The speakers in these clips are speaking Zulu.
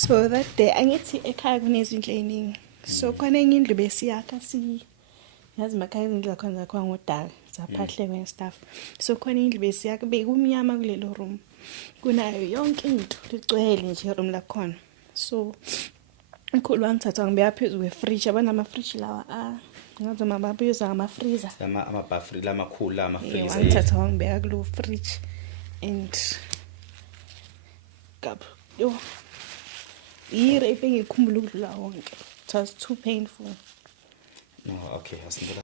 So that day angithi ekhaya kunezindlu eziningi. So khona enye indlu besiyakha yazi makhaya izindlu zakhona zakhiwa ngodaka zaphahlekwe ngestuff. So khona indlu besiyakha bekumnyama kulelo room. Kunayo yonke into ligcwele nje iroom lakhona. So uMkhulu wangithatha ngibeka phezulu kwefridge abanama fridge lawa ngathi mababiza ngama freezer. Ama buffer lamakhulu lama freezer. Wangithatha wangibeka kulo fridge and yo irape engikhumbula ukudlula wonke. It was too painful. No, okay, asindela.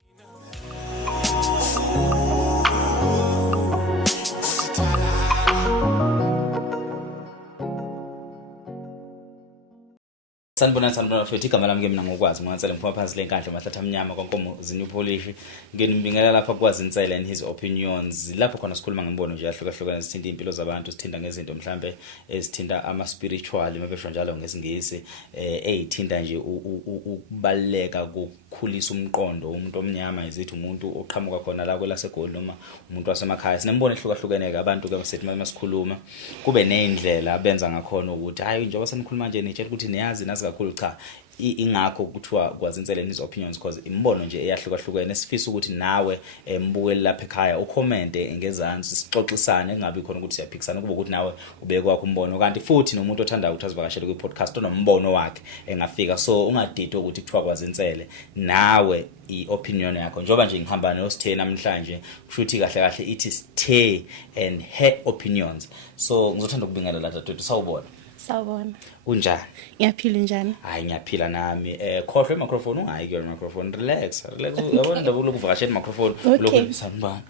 Sanibona mfethu igama lami ke mina ngokwazi Nsele mphuma phansi lenkandla mahlatha mnyama konkomo zinyu polish ngenibingelela lapha Kwazi Nsele and his opinions lapho khona sikhuluma ngembono nje ahlukahlukana sithinta impilo zabantu sithinta ngezinto mhlambe ezithinta ama spiritual mabesho njalo ngesingisi ezithinta nje ukubaleka ukukhulisa umqondo umuntu omnyama izithi umuntu oqhamuka khona la kwelaseGoli noma umuntu wasemakhaya sinembono ehlukahlukene abantu ke basethi masikhuluma kube nezindlela abenza ngakhona ukuthi hayi njengoba senikhuluma nje nitshela ukuthi niyazi nazi kakhulu cha ingakho kuthiwa Kwazi Nsele his opinions because imbono nje eyahlukahlukene sifisa ukuthi nawe mbukeli lapha ekhaya ucommente ngezansi sixoxisane engabe khona ukuthi siyaphikisana kuba ukuthi nawe ubeke kwakho umbono kanti futhi nomuntu othanda ukuthi azivakashele kwi-podcast onombono wakhe engafika so ungadidi ukuthi kuthiwa Kwazi Nsele nawe i-opinion yakho njengoba nje ngihamba nosithe namhlanje kushuthi kahle ithi stay and her opinions so ngizothanda ukubingelela la dadethu sawubona. Sawubona. Unjani? Ngiyaphila njani? Hayi ngiyaphila nami. Khohlwe microphone ungayi ke microphone relax. Yabona ndaba lokuvakashela microphone lokho sanibani.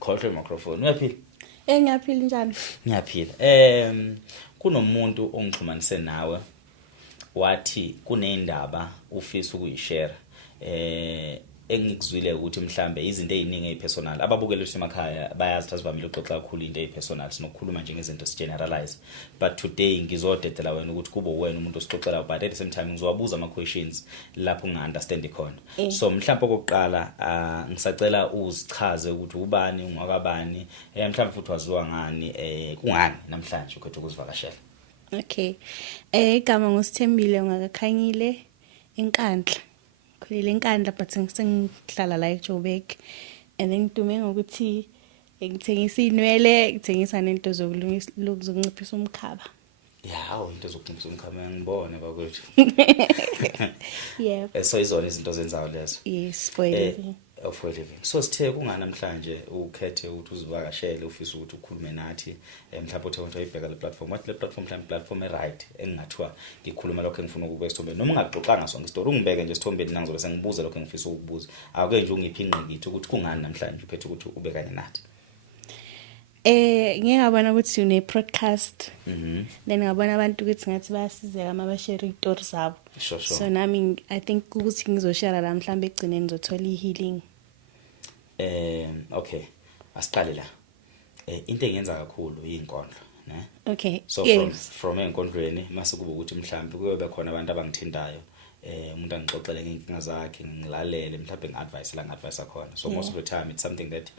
Khohlwe microphone. Uyaphila? Ngiyaphila njani? Ngiyaphila. Kunomuntu ongixhumanise nawe wathi kunendaba ufisa ukuyishare. Engikuzwile ukuthi mhlambe izinto eziningi ezipersonal ababukeli emakhaya bayazi sasivamile ukuxoxa kakhulu into ezipersonal sinokukhuluma nje ngezinto generalize but today ngizodedela wena ukuthi kube wena umuntu osixoxela but at the same time ngizowabuza ama questions lapho unga-understand khona so mhlawumbe okokuqala ngisacela uzichaze ukuthi ubani ungakabani mhlawumbe futhi waziwa ngani kungani namhlanje ukhethe ukuzivakashela. Okay igama ngosithembile ungakakhanyile enkandla kulele enkandla but sengihlala la eJoburg and then ngitume ngokuthi ngithengisa inwele ngithengisa nento zokunciphisa umkhaba. Yeah, into zokunciphisa umkhaba ngibone bakwethu. Yeah. So izona izinto zenzayo lezo. Yes, for living. For living. So sithe kunga namhlanje ukhethe ukuthi uzivakashele ufisa ukuthi ukhulume nathi mhlawumbe uthe ukuthi uyibheka le platform wathi le platform mhlawumbe platform right engingathiwa ngikhuluma lokho engifuna ukubeka isithombe noma ungaxoxanga sonke istory ungibeke nje isithombeni nangizobe sengibuza lokho engifisa ukubuza ake nje ungiphi ingqikithi ukuthi kungani namhlanje ukhethe ukuthi ube kanye nathi. Ngiyabona ukuthi une podcast. Then ngabona abantu ukuthi ngathi bayasizeka ama bashare istory zabo. Sure. So nami I think ukuthi ngizoshare la mhlawumbe egcineni ngizothola healing. Okay. Asiqale la. Into engenza kakhulu izinkondlo, ne? Okay. So yes. from enkondlweni mase kuba ukuthi mhlawumbe kuyobe khona abantu abangithindayo. Umuntu angixoxele ngenkinga zakhe ngilalele mhlawumbe ngi-advice la ngi-advice khona. So most of the time it's something that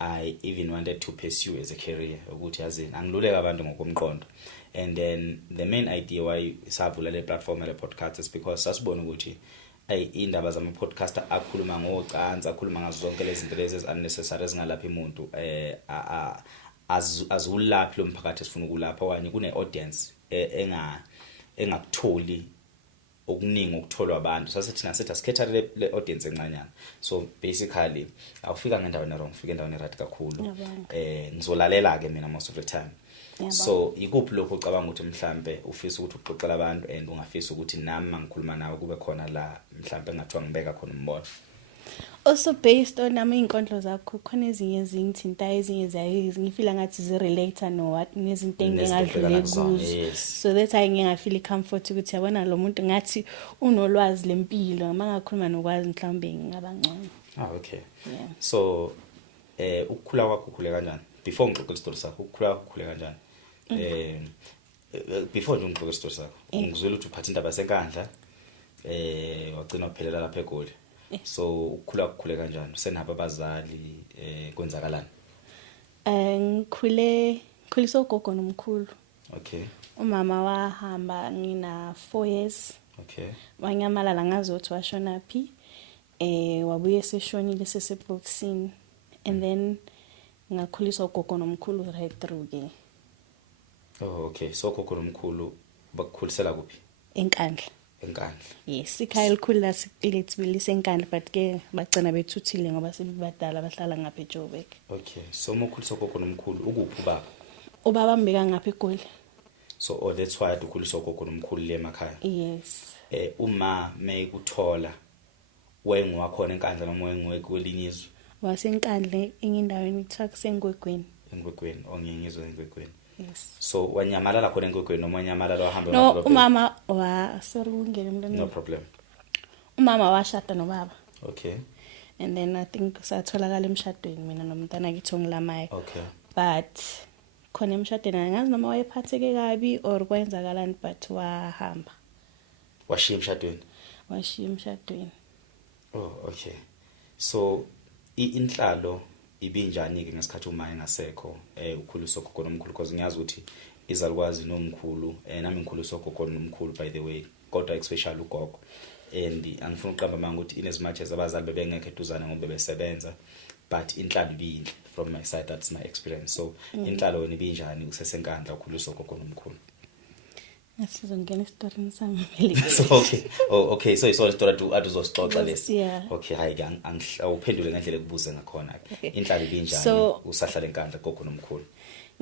I even wanted to pursue as a career ukuthi yazi angiluleka abantu ngokomqondo and then the main idea why savula le platform le podcast is because sasibona ukuthi indaba zama podcaster akhuluma ngocansi akhuluma ngazo zonke lezi zinto lezi unnecessary ezingalapha umuntu azulaphi lo mphakathi esifuna ukulapha okanye kune audience engakutholi okuningi ukutholwa abantu sasethi nasethi asikhetha le audience encanyana so basically awufika ngendaweni wrong ufika endaweni right kakhulu ngizolalela ke mina most of the time. So ikuphi lokho ucabanga ukuthi mhlambe ufisa ukuthi uxoxela abantu and ungafisa ukuthi nami mangikhuluma nawe kube khona la mhlambe engathiwa ngibeka khona umbono. Also based on inkondlo zakho khona ezinye ezingithinta ezinye ngifila ngathi zirelate no what nezinto engingadlule kuzo so that ngingafeel comfort ukuthi yabona lo muntu ngathi unolwazi lempilo mangakhuluma nokwazi mhlawumbe ngingaba ngcono. Okay. Yeah. So ukukhula kwakho ukhule kanjani before ngixoxe istory sakho ukukhula ukhule kanjani before nje ngixoxe istory sakho ngizwela ukuthi uphatha indaba senkandla wagcina uphelela lapha eGoli. So ukukhule kanjani usenabo abazali kwenzakalani? Ngikhuliswa ugogo nomkhulu. Okay. umama wahamba ngina 4 years. Okay. Wanyamalala ngazothi washona phi. Wabuye seshonile seseboxini and then ngakhuliswa ugogo nomkhulu right through ke. Oh, okay. So ugogo nomkhulu bakukhulisela kuphi? Enkandla. Enkandla. Yes, ikhaya elikhulu lethu enkandla but ke bagcina bethuthile ngoba sebadala bahlala ngapha eJoburg. Okay. So ukukhuliswa ugogo nomkhulu ukuphi baba? Ubaba mbeka ngapha eGoli. So that's why ukhuliswa ugogo nomkhulu le emakhaya. Yes. Uma mekuthola wengiwakhona enkandla noma wengwelinye izwe. Wasenkandla engindaweni ithiwa kusengwegweni. Engwegweni ongenyizwe engwegweni. Yes. So wanyamalala khona engwegweni noma wanyamalala wahamba No, umama sorry ungene mntwana. No problem. Umama washada nobaba. Okay. And then I think satholakala emshadweni mina nomntana kithi ongilamayo. Okay. But khona emshadweni angazi noma wayephatheke kabi or kwenzakalani but wahamba. Washiya emshadweni. Washiya emshadweni. Oh, okay. So inhlalo ibinjani ke ngesikhathi uma engasekho ukhuliswa ugogo nomkhulu because ngiyazi ukuthi izalukwazi nomkhulu nami ngikhuliswa ugogo nomkhulu by the way kodwa especially ugogo and angifuna uqamba manje ukuthi in as much as abazali bebengekho eduzane ngoba besebenza but inhlalo ibinhle from my side, that's my experience. So inhlalo wena ibinjani usesenkandla ukhuliswa ugogo nomkhulu? Asizongena isitorini sami. So okay. Oh, okay. So it's all story atuzosixoxa lesi. Yeah. Okay, hayi awuphendule ngendlela ekubuze ngakhona ke. Inhlalo ibinjani usahlala enkandla gogo nomkhulu?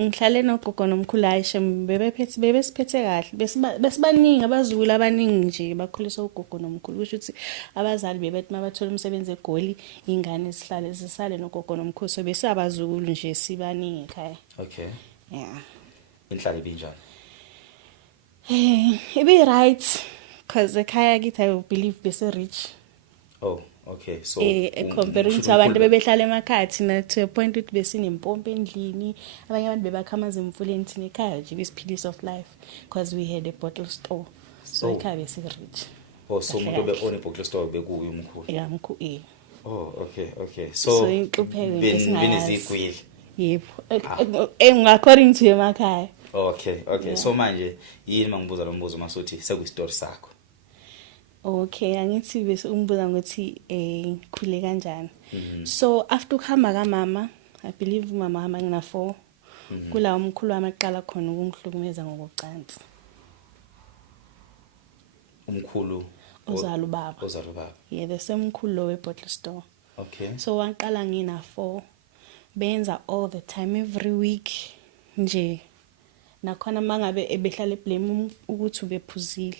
Ngihlale nogogo nomkhulu ayishe bebesiphethe kahle. Besibaningi abazulu abaningi nje bakhuliswa ugogo nomkhulu. Kusho ukuthi abazali bebethi mabathola umsebenzi eGoli ingane zihlale zisale nogogo nomkhulu. So besabazulu nje sibaningi ekhaya. Okay. Yeah. Inhlalo ibinjani? It be right because ekhaya kithi I believe bese rich. Oh, okay. So comparing to abantu bebehlala emakhaya thina to a point ukuthi besinempompo endlini, abanye abantu bebakhamaza emfuleni thina ekhaya nje besiphilise of life because we had a bottle store. So ekhaya bese rich. Oh, so umuntu obe-own a-bottle store bekuye umkhulu. Yeah, mkhulu. Oh, okay. So inhlupheko benizigwili. Yebo. According to emakhaya. Okay. Yeah. So manje yini mangibuza lo mbuzo masuthi sekuyistory sakho? Okay, angithi bese umbuza ngokuthi khule kanjani. So after ukuhamba kaMama, I believe uMama hamba ngina 4. Kula umkhulu wami aqala khona ukungihlukumeza ngokucansi. Umkhulu ozala ubaba. Yeah, the same umkhulu lo we-bottle store. Okay. So waqala ngina 4. Benza all the time every week nje. Nakhona mangabe ebehlala eblame ukuthi ubephuzile.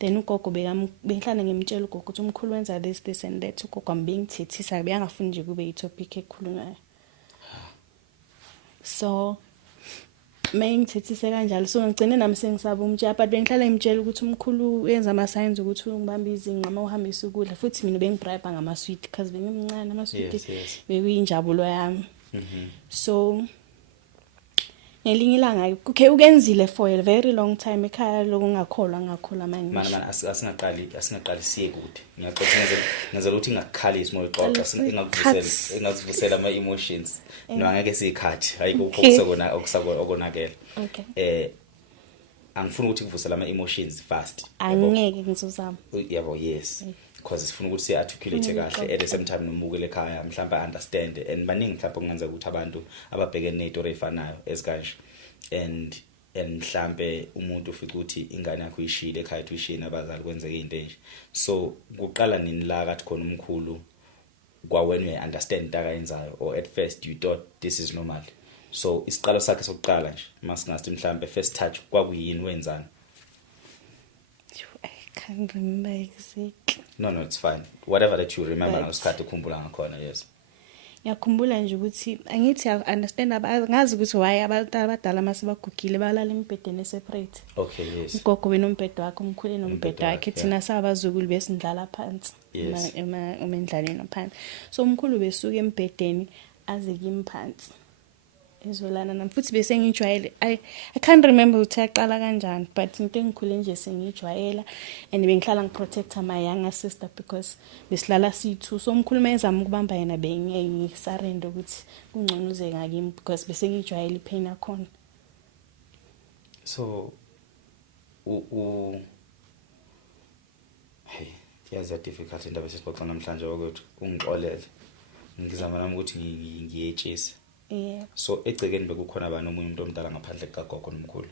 Then ugogo behlala ngemtshela ugogo ukuthi umkhulu wenza this and that. Ugogo ambengithethisa beyangafuni nje kube itopic ekhulunywayo. So mengithethise kanjalo so ngigcine nami sengisaba umtshela but bengihlala imtshela ukuthi umkhulu uyenza ama signs ukuthi ungibamba izinqa uma uhambisa ukudla futhi mina bengibribe ngama sweet because bengimncane ama sweet bekuyinjabulo yami. So ngelinye ilanga okay ukenzile for a very long time ekhaya lokungakholwa manje mana asingaqali siye kude ngiyaxoxa ngenzela ukuthi ingakhalisi uma uxoxa ingakuvusela ama emotions no angeke sikhathi ayikho okusakonakela. Okay. Angifuni ukuthi kuvusela ama emotions fast. Angeke ngizozama. Yebo, yes. Because sifuna ukuthi siya articulate kahle at the same time nomukele ekhaya mhlawumbe understand and baningi mhlawumbe kungenza ukuthi abantu ababhekene nezitori ezifanayo ezikanje and mhlawumbe umuntu ufika ukuthi ingane yakho ishile ekhaya uyishini abazali kwenzeke izinto nje. So kuqala nini la kathi khona umkhulu kwa when you understand into akayenzayo or at first you thought this is normal. So isiqalo sakhe sokuqala nje masingathi mhlawumbe first touch kwakuyini wenzani? I can't remember exactly. No, it's fine. Whatever that you remember ngasikhathi ukhumbula ngakhona, yes. Ngiyakhumbula nje ukuthi angithi I understand ngazi ukuthi why abantu abadala masebagugile balala embhedeni eseparate. Okay, yes. Ugogo wenombhedo wakhe umkhulu enombhedo wakhe thina sabazukulu besindlala phansi emendlaleni phansi. So umkhulu besuka embhedeni aze kimphansi. Izolana nami futhi bese ngijwayele I can't remember ukuthi yaqala kanjani but into engikhule nje sengijwayela and bengihlala ngiprotect my younger sister because besilala sithu so umkhuluma ezama ukubamba yena bengisurrender ukuthi kungcono uze ngakimi because bese ngijwayele ipain yakhona. So hey yazi difficult indaba esixoxa namhlanje ukuthi ungixolele ngizama nami ukuthi ngiyetshise so egcekeni bekukhona abantu omunye umuntu omdala ngaphandle kagogo nomkhulu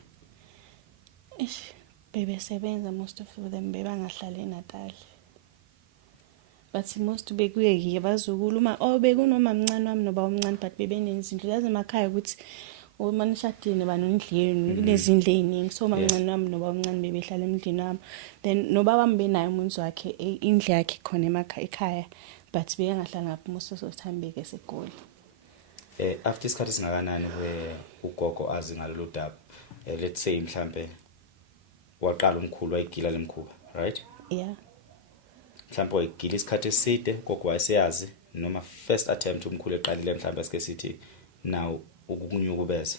bebesebenza most of them bebangahlala eNatal but most bekuye bazukulu bekunoma mncane wami noba umncane but bebenezindlu yazi emakhaya ukuthi uma nishadile banondleni kunezindlu eziningi so mncane wami noba umncane bebehlala emndlini wami then noba wami benayo umuntu wakhe indlu yakhe khona ekhaya but beyangahlala ngapha most of the time beke segoli after isikhathi singakanani ugogo azi ngalolu daba let's say mhlambe waqala umkhulu wayigila lemkhuba right yeah mhlambe wayigila isikhathi eside gogo wayeseyazi noma first attempt umkhulu eqalile mhlambe asike sithi now ukukunyukubeza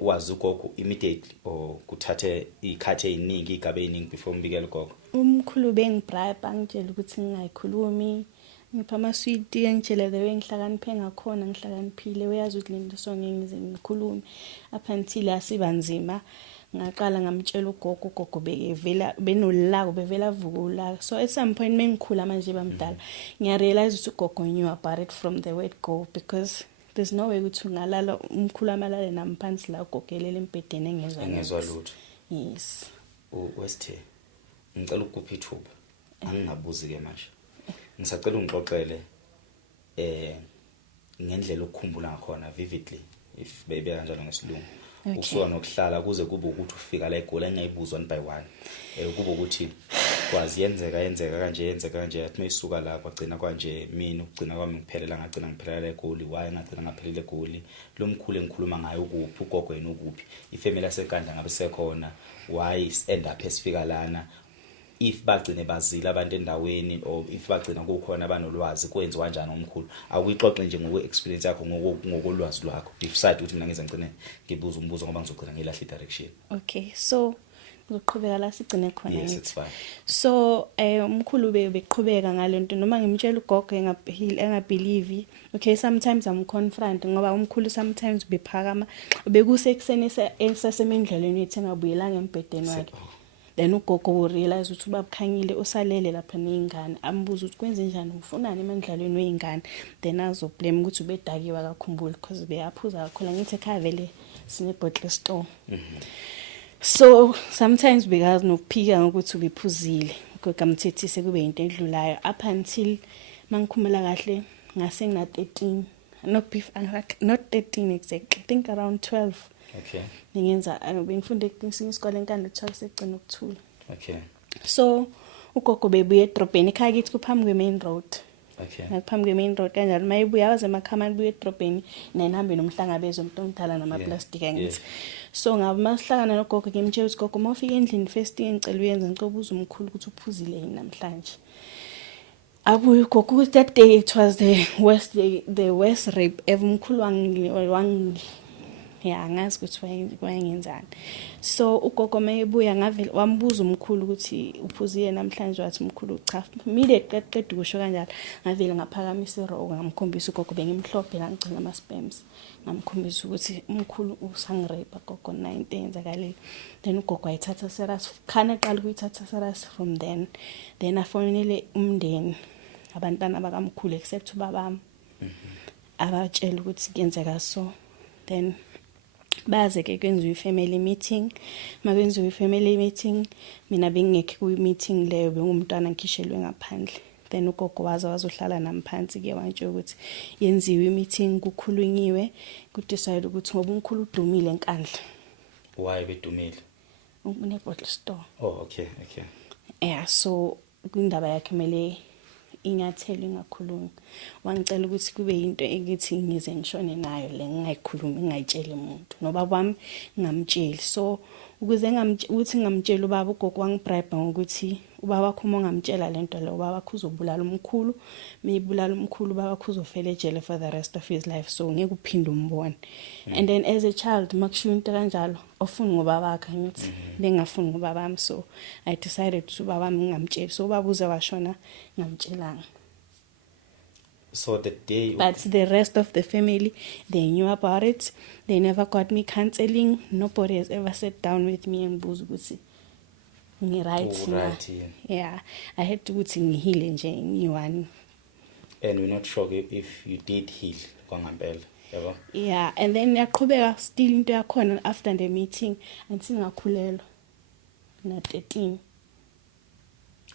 wazi ugogo immediately or kuthathe ikhathe eziningi igabe eziningi before umbikela ugogo umkhulu bengibribe angitshela ukuthi ngingayikhulumi ngipha amasweet ngitshela the way ngihlakaniphe ngakhona ngihlakaniphile uyazi ukuthi lento sonke ngize ngikhulume up until asibanzima ngaqala ngamtshela ugogo bevela benolaka bevela vukula so at some point mengikhula manje bamdala ngiyarealize ukuthi ugogo knew about it from the word go because there's no way ukuthi ungalala umkhulu amalale namphansi la ugogelele embedeni engezwa lutho yes wesithe ngicela ukupha ithuba angingabuzi ke manje ngisacela ungixoxele ngendlela okukhumbula ngakhona vividly if bebe kanjalo ngesilungu ukusuka nokuhlala kuze kube ukuthi ufika la eGoli engayibuzwa one by one kube ukuthi kwazi yenzeka kanje athi mayisuka lapha agcina kanje mina ukugcina kwami ngiphelela ngagcina ngiphelela eGoli waye ngagcina ngaphelela eGoli lo mkhulu engikhuluma ngayo ukuphi ugogo yena ukuphi ifamily yaseKanda ngabe sekhona why end up esifika lana if bagcine bazila abantu endaweni or if bagcina kukhona abanolwazi kwenziwa kanjani umkhulu awuyixoxe nje ngokwe experience yakho ngokolwazi lwakho decide ukuthi mina ngize ngicine ngibuza umbuzo ngoba ngizogcina ngilahla direction okay so ngoqhubeka la sigcine khona yes it's fine so umkhulu beqhubeka ngalento noma ngimtshela ugogo engabelieve okay sometimes I'm confront ngoba umkhulu sometimes bephakama bekusekuseni esasemendlalweni ethi ngabuyelanga embedeni wakhe then ugogo realize ukuthi ubabukhanyile usalele lapha nezingane ambuza ukuthi kwenze njani ufunani emandlalweni weingane then azoblame ukuthi ubedakiwa kakhumbuli because beyaphuza kakhulu ngithi ekhaya vele sine bottle store so sometimes bekazi nokuphika ngokuthi ubephuzile ngokamthethise kube into edlulayo up until mangikhumula kahle ngase ngina 13 not 13 exactly I think around 12 okay ngingenza bengifunde isikole enkandla ethiwa secina ukuthula okay so ugogo bebuye edrobheni ekhaya kithi kuphambi kwe-main road okay ngaphambi kwe-main road kanjalo mayebuya waze emakhaya buye edrobheni nenihambe nomhlangabezo umuntu omdala namaplastic angithi so ngabe masihlangana nogogo ngimtshela ukuthi gogo mawufika endlini first thing ngicela uyenze ngicobuza umkhulu ukuthi uphuzile yini namhlanje abuye ugogo ukuthi that day it was the worst rape ever umkhulu wangi angazi ukuthi wayengenzani so ugogo mayebuya ngavela wambuza umkhulu ukuthi uphuziye namhlanje wathi umkhulu cha mile qeqeda ukusho kanjalo ngavela ngaphakamisa irogo ngamkhombisa ugogo bengimhlophe la ngicela ama spams ngamkhombisa ukuthi umkhulu usangirepa gogo 9 yenzakalile then ugogo ayithatha serious khana eqala ukuyithatha serious from then afonele umndeni abantwana bakamkhulu except ubabami abatshela ukuthi kuyenzeka so then baze ke kwenziwe family meeting makwenziwe family meeting mina bengekho ku-meeting leyo bengumntwana ngikhishelwe ngaphandle then ugogo wazohlala nami phansi ke wantshela ukuthi yenziwe i-meeting kukhulunyiwe kudecide ukuthi ngoba umkhulu udumile enkandla why bedumile une bottle store okay yeah so indaba yakhe kumele inyathelo ingakhulumi wangicela ukuthi kube into ekithi ngize ngishone nayo le ngingayikhulumi ngayitshela umuntu noba kwami ngamtsheli so ukuze ukuthi ngamtshela ubaba ugogo wangibribe ngokuthi ubaba wakho ngamtshela lento le ubaba wakho uzobulala umkhulu meyibulala umkhulu ubaba wakho uzofela ejele for the rest of his life so ngeke uphinde umbone and then as a child makushiya into kanjalo ofuna ngobaba wakhe ngithi bengafuni ngobaba wami so I decided to ubaba wami ngamtshela so ubaba uze washona ngamtshelanga. So the day but the rest of the family they knew about it. They never got me counseling. Nobody has ever sat down with me and buza ukuthi Right, right, yeah. I had to ukuthi ngihile nje ngiyi-1. And we're not sure if you did heal kwangampela, yabo. Yeah, and then yaqhubeka still into yakhona after the meeting until ngakhulelwa na 13.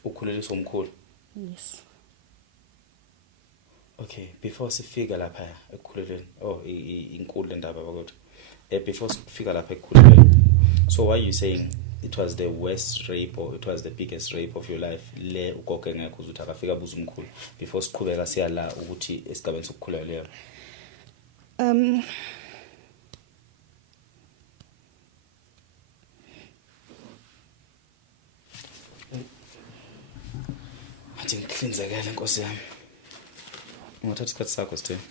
Ukhuleliswa umkhulu. Yes. Okay, before sifika lapha ekukhulelweni, inkulu le ndaba bakwethu. Before sifika lapha ekukhulelweni. So why are you saying it was the worst rape or it was the biggest rape of your life? Le ugogo engekho ukuthi akafika abuza umkhulu before siqhubeka siya la ukuthi esigabeni sokukhulelwa. Athi ngihlinzekele Nkosi yami. Ungathatha isikhathi sakho Sitheni.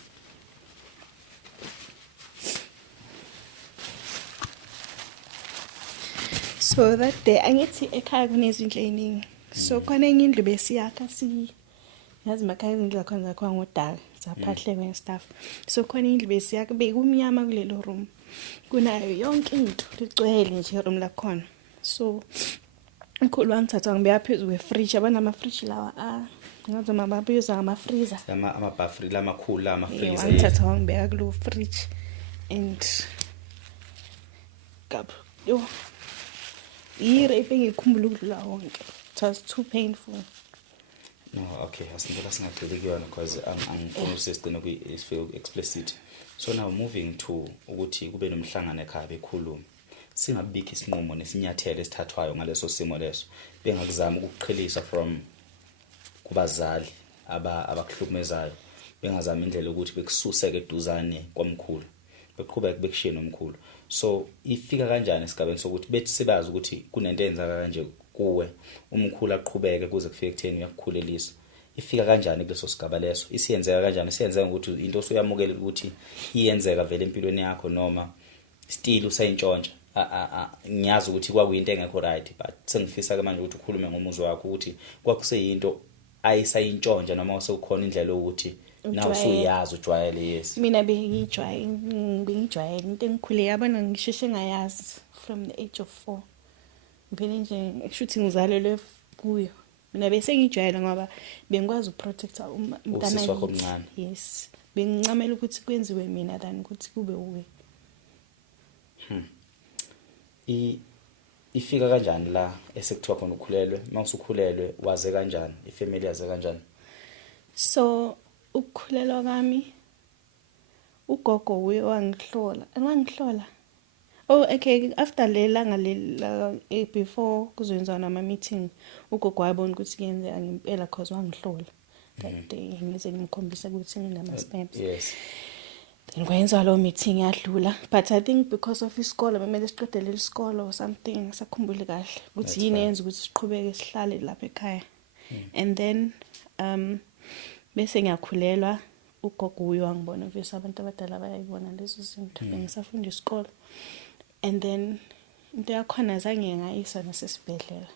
So that day angithi ekhaya kunezindlu eziningi. So khona enye indlu besiyakha yazi makhaya izindlu zakhona zakwa ngodala zaphahlekwe ngestuff. So khona indlu besiyakha bekumnyama kulelo room. Kunayo yonke into ligcwele nje room lakhona. So uMkhulu wangithatha ngibeka phezulu kwefridge abanama fridge lawa ngathi mama babuza ngama freezer. Ama buffet lamakhulu ama freezer. Wangithatha wangibeka kulo fridge and yo rape ngikhumbula ukudlula wonke. It was too painful. No, okay, asindela singagcili kuyona because angifuna usesicina feel explicit. So now moving to ukuthi kube nomhlangano ekhaya bekhuluma. Singabikho isinqumo nesinyathelo esithathwayo ngaleso simo leso. Bengakuzama ukuqhelisa from kubazali abakuhlukumezayo. Bengazama indlela ukuthi bekususeke eduzane kwamkhulu. Beqhubeka bekushiye nomkhulu. So ifika kanjani esigabeni sokuthi bethi sebazi ukuthi kunento eyenzaka kanje kuwe umkhulu aqhubeke kuze kufike ekutheni uyakukhulelisa. Ifika kanjani kuleso sigaba leso? Isiyenzeka kanjani? Isiyenzeka ukuthi into osuyamukela ukuthi iyenzeka vele empilweni yakho noma still usayintshontsha. Ngiyazi ukuthi kwakuyinto engekho right but sengifisa ke manje ukuthi ukhulume ngomuzwa wakho ukuthi kwakuseyinto ayisayintshontsha noma sekukhona indlela ukuthi nawe usuyazi ujwayele yes. Mina bengijwayele into engikhule yabona ngisheshe ngayazi from the age of 4. Ngivele nje ngishuthi ngizalelwe kuyo. Mina bese ngijwayele ngoba bengikwazi ukuprotecta umntana wakho omncane. Yes. Bengincamela ukuthi kwenziwe mina than ukuthi kube uwe. Ifika kanjani la esekuthiwa khona ukhulelwe? Mawusukhulelwe waze kanjani? Ifamily yaze kanjani? So ukukhulelwa kwami ugogo uye wangihlola. Oh okay, after lelanga before kuzoyenza nama meeting ugogo wayibona ukuthi kuyenzeka ngempela cause wangihlola that day ngize ngimkhombisa ukuthi nginama stamps. Yes. Then kwenza lo meeting yadlula but I think because of isikole bemele siqedele isikole or something sakhumbule kahle ukuthi yini yenza ukuthi siqhubeke sihlale lapha ekhaya. And then bese ngiyakhulelwa ugogo uyo wangibona ukuthi abantu abadala bayayibona lezo zinto bengisafunda isikole. And then into yakhona zange ngayiswa nasesibhedlela.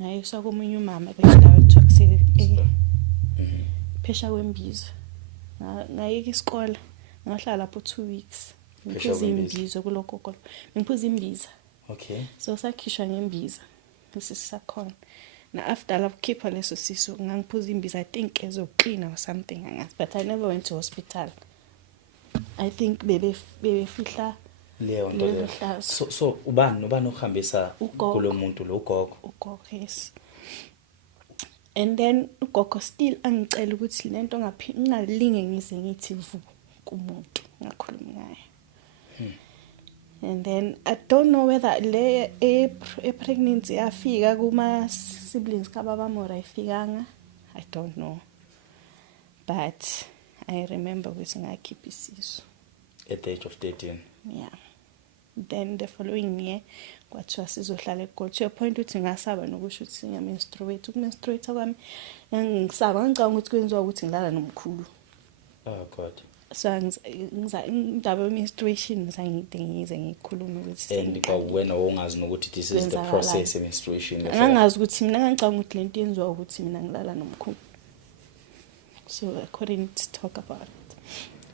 Ngayiswa komunye umama kwesindawo ekuthiwa kuseke phesha kwembiza. Ngayeka isikole ngahlala lapho 2 weeks. Ngiphuza imbiza kulokho. Ngiphuza imbiza. Okay. So sakhishwa ngembiza. Sisisakhona. Na after wakhipha leso sisu ngangiphuza imbiza I think ezoqina or something angazi but I never went to hospital. I think bebefihla leyo nto. So ubani ohambisa kulo muntu lo ugogo? Ugogo yes. And then ugogo still angicela ukuthi lento ngingalinge ngize ngithi vu kumuntu ngakhuluma ngayo. And then I don't know whether a pregnancy yafika kuma siblings kababa mora ifikanga. I don't know. But I remember ukuthi ngakhipha isisu at the age of 13. Yeah. Then the following year kwathiwa sizohlala eGoli to a point ukuthi ngasaba nokusho ukuthi ngiyamenstruate. Ukumenstruate kwami ngisaba ngicabanga ukuthi kwenziwa ukuthi ngilala nomkhulu. Oh God. So ngizaba menstruation ngize ngikhuluma ukuthi and wena wongazi nokuthi this is the process of menstruation. Angazi ukuthi mina ngicabanga ukuthi lento yenziwa ukuthi mina ngilala nomkhulu. So I couldn't talk about it.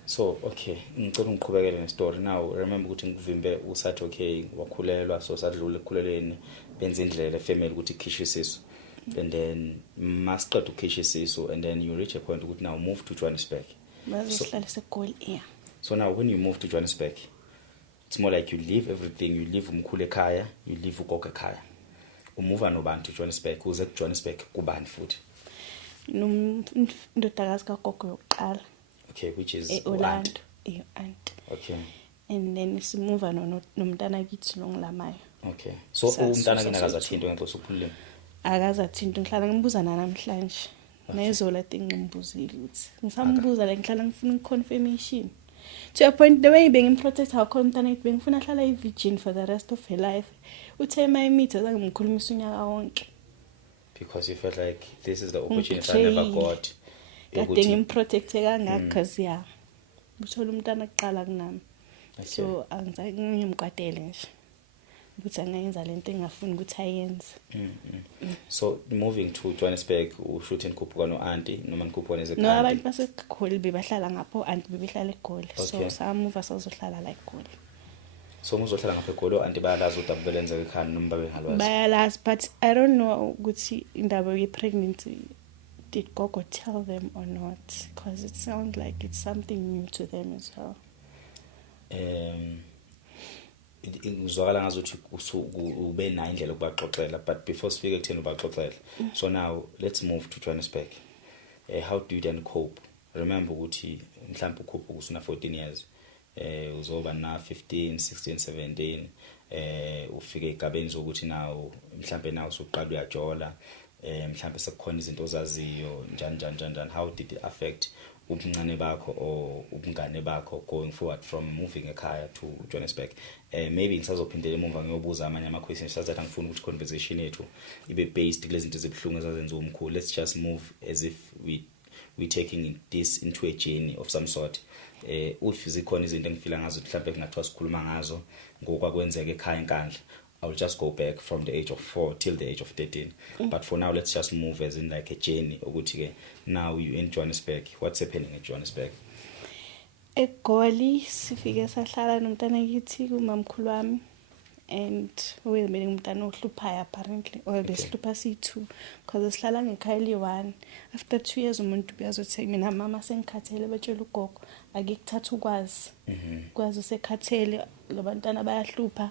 So okay, ngicela ngiqhubekele nestory. Now remember ukuthi ngikuvimbe usathi okay wakhulelwa, so sadlula ekukhulelweni benza indlela family ukuthi ikhishwe isisu. And then masiqeda ukukhisha isisu and then you reach a point ukuthi now move to Johannesburg. Bazohlala eGoli, yeah. So now when you move to Johannesburg, it's more like you leave everything, you leave uMKHULU ekhaya, you leave ugogo ekhaya. Umuva nobantu Johannesburg, uze Johannesburg kubani futhi? Ndodakazi kagogo yokuqala. Okay, which is aunt. Okay. And then simuva nomntana kithi longilamayo. Okay. So umntana kini akazathintwa ngenxa sokukhululema. Akazathintwa, ngihlala ngibuza namhlanje. Nezola tingimbuzile ukuthi ngisambuza la ngihlala ngifuna confirmation. To a point the way being protect her content bengifuna hlala virgin for the rest of her life. Uthe my meter ngimkhulumisa unyaka wonke. Because you felt like this is the opportunity I never got. Kade ngimprotecte kangaka cause yeah. Uthola umntana kuqala kunami. So angizangimkwatele nje. Ukuthi angayenza lento engafuni ukuthi ayenze. So moving to Johannesburg ushooting khuphuka no auntie noma ngikhuphuka neze no abantu baseGoli bebahlala ngapho auntie bebehlala eGoli. So samuva sazohlala la eGoli. So muzohlala ngapha eGoli auntie bayalazi ukuthi akubelenzeka ekhaya noma babe ngalwazi. Bayalazi, but I don't know ukuthi indaba ye pregnancy did Gogo tell them or not, because it sounds like it's something new to them as well. Ngizwakala ngazuthi ube nayo indlela ukubaxoxela, but before sifike ekutheni ubaxoxela, so now let's move to Johannesburg. How do you then cope? Remember ukuthi mhlawumbe ukhupha kusuna 14 years, uzoba na 15 16 17, ufike igabeni zokuthi nawo mhlawumbe nawo usuqala uyajola, mhlawumbe sekukhona izinto ozaziyo njani. How did it affect ubungane bakho or ubungane bakho going forward from moving ekhaya to Johannesburg? Maybe ngisazophindela emuva ngiyobuza amanye ama questions sazathi angifuni ukuthi conversation yethu ibe based kulezi zinto ezibhlungu ezazenza uMKHULU. Let's just move as if we taking this into a journey of some sort. If zikhona izinto engifila ngazo mhlawumbe kungathiwa sikhuluma ngazo ngokwakwenzeka ekhaya enkandla, I will just go back from the age of 4 till the age of 13. But for now, let's just move as in like a journey. Now you're in Johannesburg. What's happening in Johannesburg? eGoli sifike sahlala nomntana kithi kumamkhulu wami, and wayemele umntana ohluphayo apparently, or behlupha si2 because sihlala ngekhaya li1. After 2 years umuntu uyazothi mina mama sengikhathele, batshela ugogo akekuthatha ukwazi. Kwazi usekhathele labantwana bayahlupha.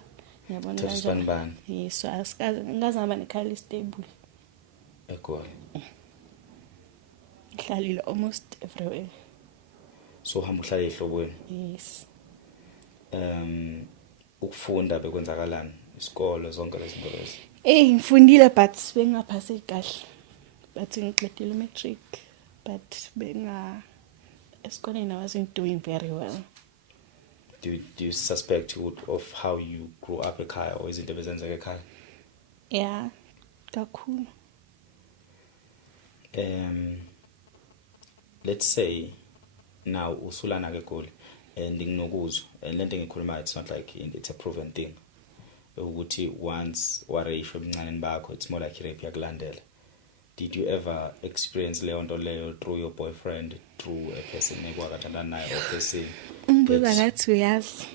Ngiyabona kanjani. Yes, so ngazama nekhaya stable eGoli. Ngihlalile almost everywhere. So hamba uhlala ehlobweni. Yes. Ukufunda bekwenzakalani? Isikole zonke lezi zinto lezi. Ngifundile but bengaphasi kahle. But ngiqedile matric, but esikoleni I wasn't doing very well. Do you suspect of how you grew up ekhaya or izinto bezenzeka ekhaya? Yeah, kakhulu. Let's say now usulana ke eGoli and nginokuzwa, and lento engikhuluma it's not like it's a proven thing ukuthi once wareisho ebuncaneni bakho it's more like rape yakulandela. Did you ever experience leyo nto leyo through your boyfriend, through a person ekwakathandana naye or person? Umbuza ngathi uyazi.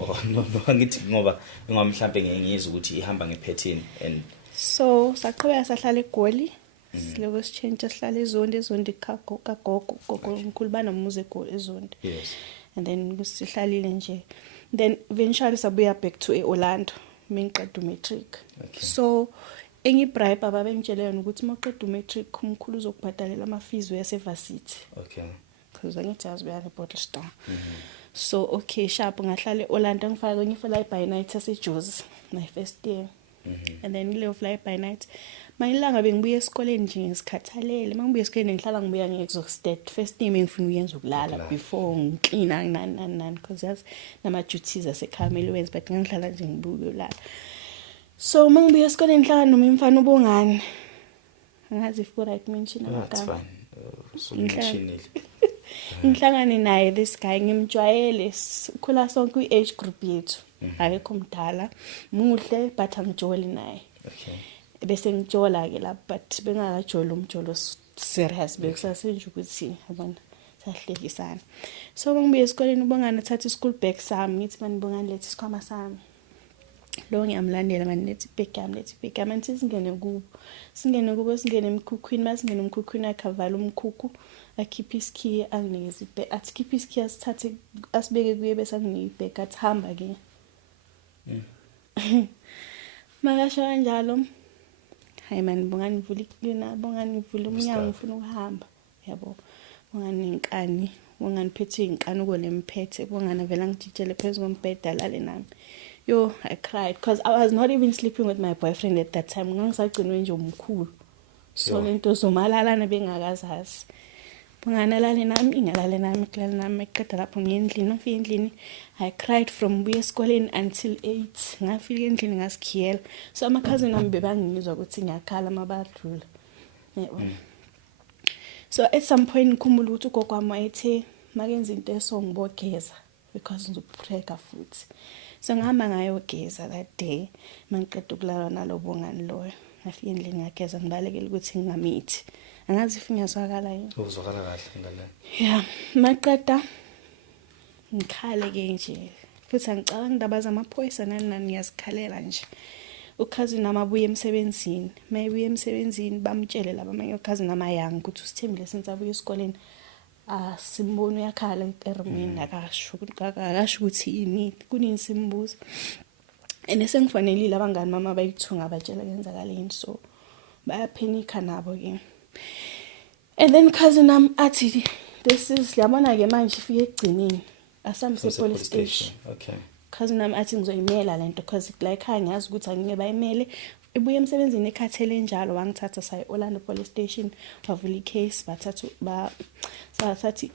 Oh no ngithi ngoba mhlawumbe ngiyizwa ukuthi ihamba ngepattern and so saqhubeka sahlala eGoli. Siloko sichange sihlala eZondi kagogo uNkulunkulu banomuzi eZondi. Yes. And then sihlalile nje. Then eventually sabuya back to eOrlando mengiqeda umatric. Okay. So engibribe ababengitshela yona ukuthi maqeda umatric uMKHULU uzokubhadalela ama fees weSevarsity. Okay. Because angithi azibuya eBottle Store. So okay sharp ngahlala eOrlando ngifaka kwenye fly by night yaseJozi my first year. And then ngile fly by night mayilanga bengibuye esikoleni nje ngisikhathalele, mangibuye esikoleni ngihlala ngibuya ngeexhausted. First thing engifuna uyenza ukulala before ngicleana nani because yazi nama duties asekhaya wenza, but ngihlala nje ngibuye ulala. So mangibuye esikoleni ngihlala noma imfana ubongani, angazi if right mention amagama. So mentionile. Ngihlangane naye this guy ngimjwayele, ukhula sonke kwi-age group yethu. Akekho mdala, muhle but angijoli naye. Okay. Bese ngijola ke la but bengakajola umjolo serious bekusasenje ukuthi yabona sahlekisana. So mangibuye esikoleni uBongani uthatha i-school bag sami ngithi mani Bongani lethe isikhwama sami. Lo ngiyamlandela mani lethi ibhegi yami lethi ibhegi yami nithi singene kubo. Singene kubo singene emkhukhwini masingene emkhukhwini akavala umkhukhu akhipha isikhiye anginikeza ibhegi athi khipha isikhiye asithathe asibeke kuye bese anginika ibhegi athi hamba ke. Makasho kanjalo hayi mani Bongani vula iklina Bongani vula umnyango ngifuna ukuhamba yabo Bongani inkani Bongani phethe inkani ukole mphethe Bongani vela ngijitshele phezulu kombhede alale nami. Yo, I cried because I was not even sleeping with my boyfriend at that time. Ngangisagcinwe nje umkhulu. So lento zomalalana bengakazazi. Bongani alale nami, ingalale nami, kulala nami eqeda lapho ngendlini, ngifika endlini. I cried from buya esikoleni until 8. Ngafika endlini ngasikhiyela. So ama cousin ami bebangizwa ukuthi ngiyakhala mabadlula. Yebo. So at some point ngikhumbula ukuthi ugogo wami wayethe makenza into esongibogeza because ngizopreka futhi. So ngihamba ngayogeza that day mangiqeda ukulala nalo Bongani loyo ngafika endlini ngageza ngibalekela ukuthi ngingamithi angazi if ngiyazwakala yini uzwakala kahle ngale yeah maqeda ngikhale ke nje futhi angicabanga ndabaza amaphoyisa nani ngiyazikhalela nje ukhazi nami abuye emsebenzini mayebuye emsebenzini bamtshele laba amanye ukhazi namayanga ukuthi usithembile since abuye esikoleni simbona uyakhala erumini akasho ukuthi yini kunini simbuza enese ngifanelile abangani mama bayithunga abatshela kwenzakaleni so bayaphenika nabo ke and then cousin am athi this is yabona ke manje ifike egcineni asambise police station okay cousin am athi ngizoyimela lento because like angiyazi ukuthi angeke bayimele ibuye emsebenzini ekhathele njalo wangithatha sayi Orlando police station wavula icase bathathu sathi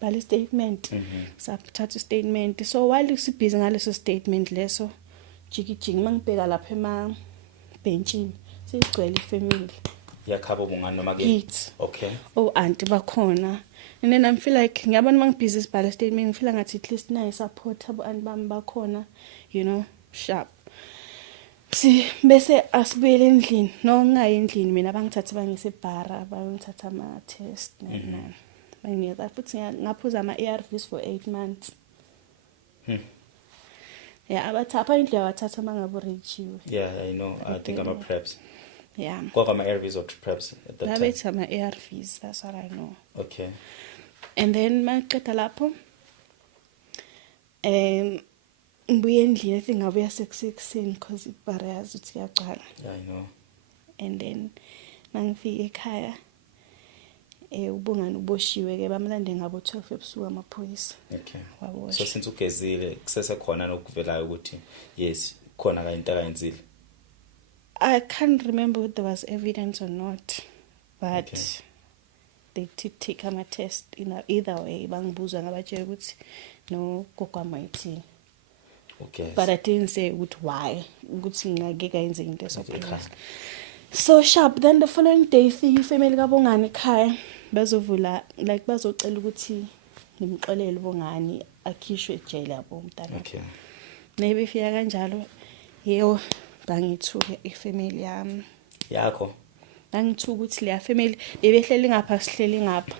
bale statement sathatha statement so while sibhizi ngaleso statement leso jiki mangibheka lapha ema benchini sigcwele ifamily yakhabo Bongani noma ke okay oh auntie bakhona and then I feel like ngiyabona mangibhizi sibhale statement ngifila ngathi at least nayi support abo anti bami bakhona you know sharp bese asibuyele endlini no ngayi endlini mina bangithatha bangise ebhara bangithatha ama test nani bangiyeza futhi ngaphuza ama ARVs for 8 months yeah abathapha indlela wathatha mangaborejiwe yeah I know I think I'm a preps yeah kwa ama ARVs or preps at that time babetha ama ARVs that's what I know okay and then maqeda lapho ngibuye endlini I think ngabuya sekuseni because ibhara yazi ukuthi yaqala yeah I know and then mangifika ekhaya uBongani uboshiwe ke bamlande ngabo 12 ebusuku amaphoyisa okay waboshwa so since ugezile kusese khona nokuvelayo ukuthi yes khona ka into akayenzile I can't remember if there was evidence or not but they did take ama test either way bangibuza ngabatshela ukuthi no gogo amayithi okay but I didn't say why ukuthi ngake kayenze into esophela so sharp then the following day ifamily kaBongani ekhaya bazovula like bazocela ukuthi ngimxolele uBongani akhishwe ejele yabo umntana okay maybe ifika kanjalo yebo bangithuke ifamily yami yakho bangithuka ukuthi le family bebehleli ngapha sihleli ngapha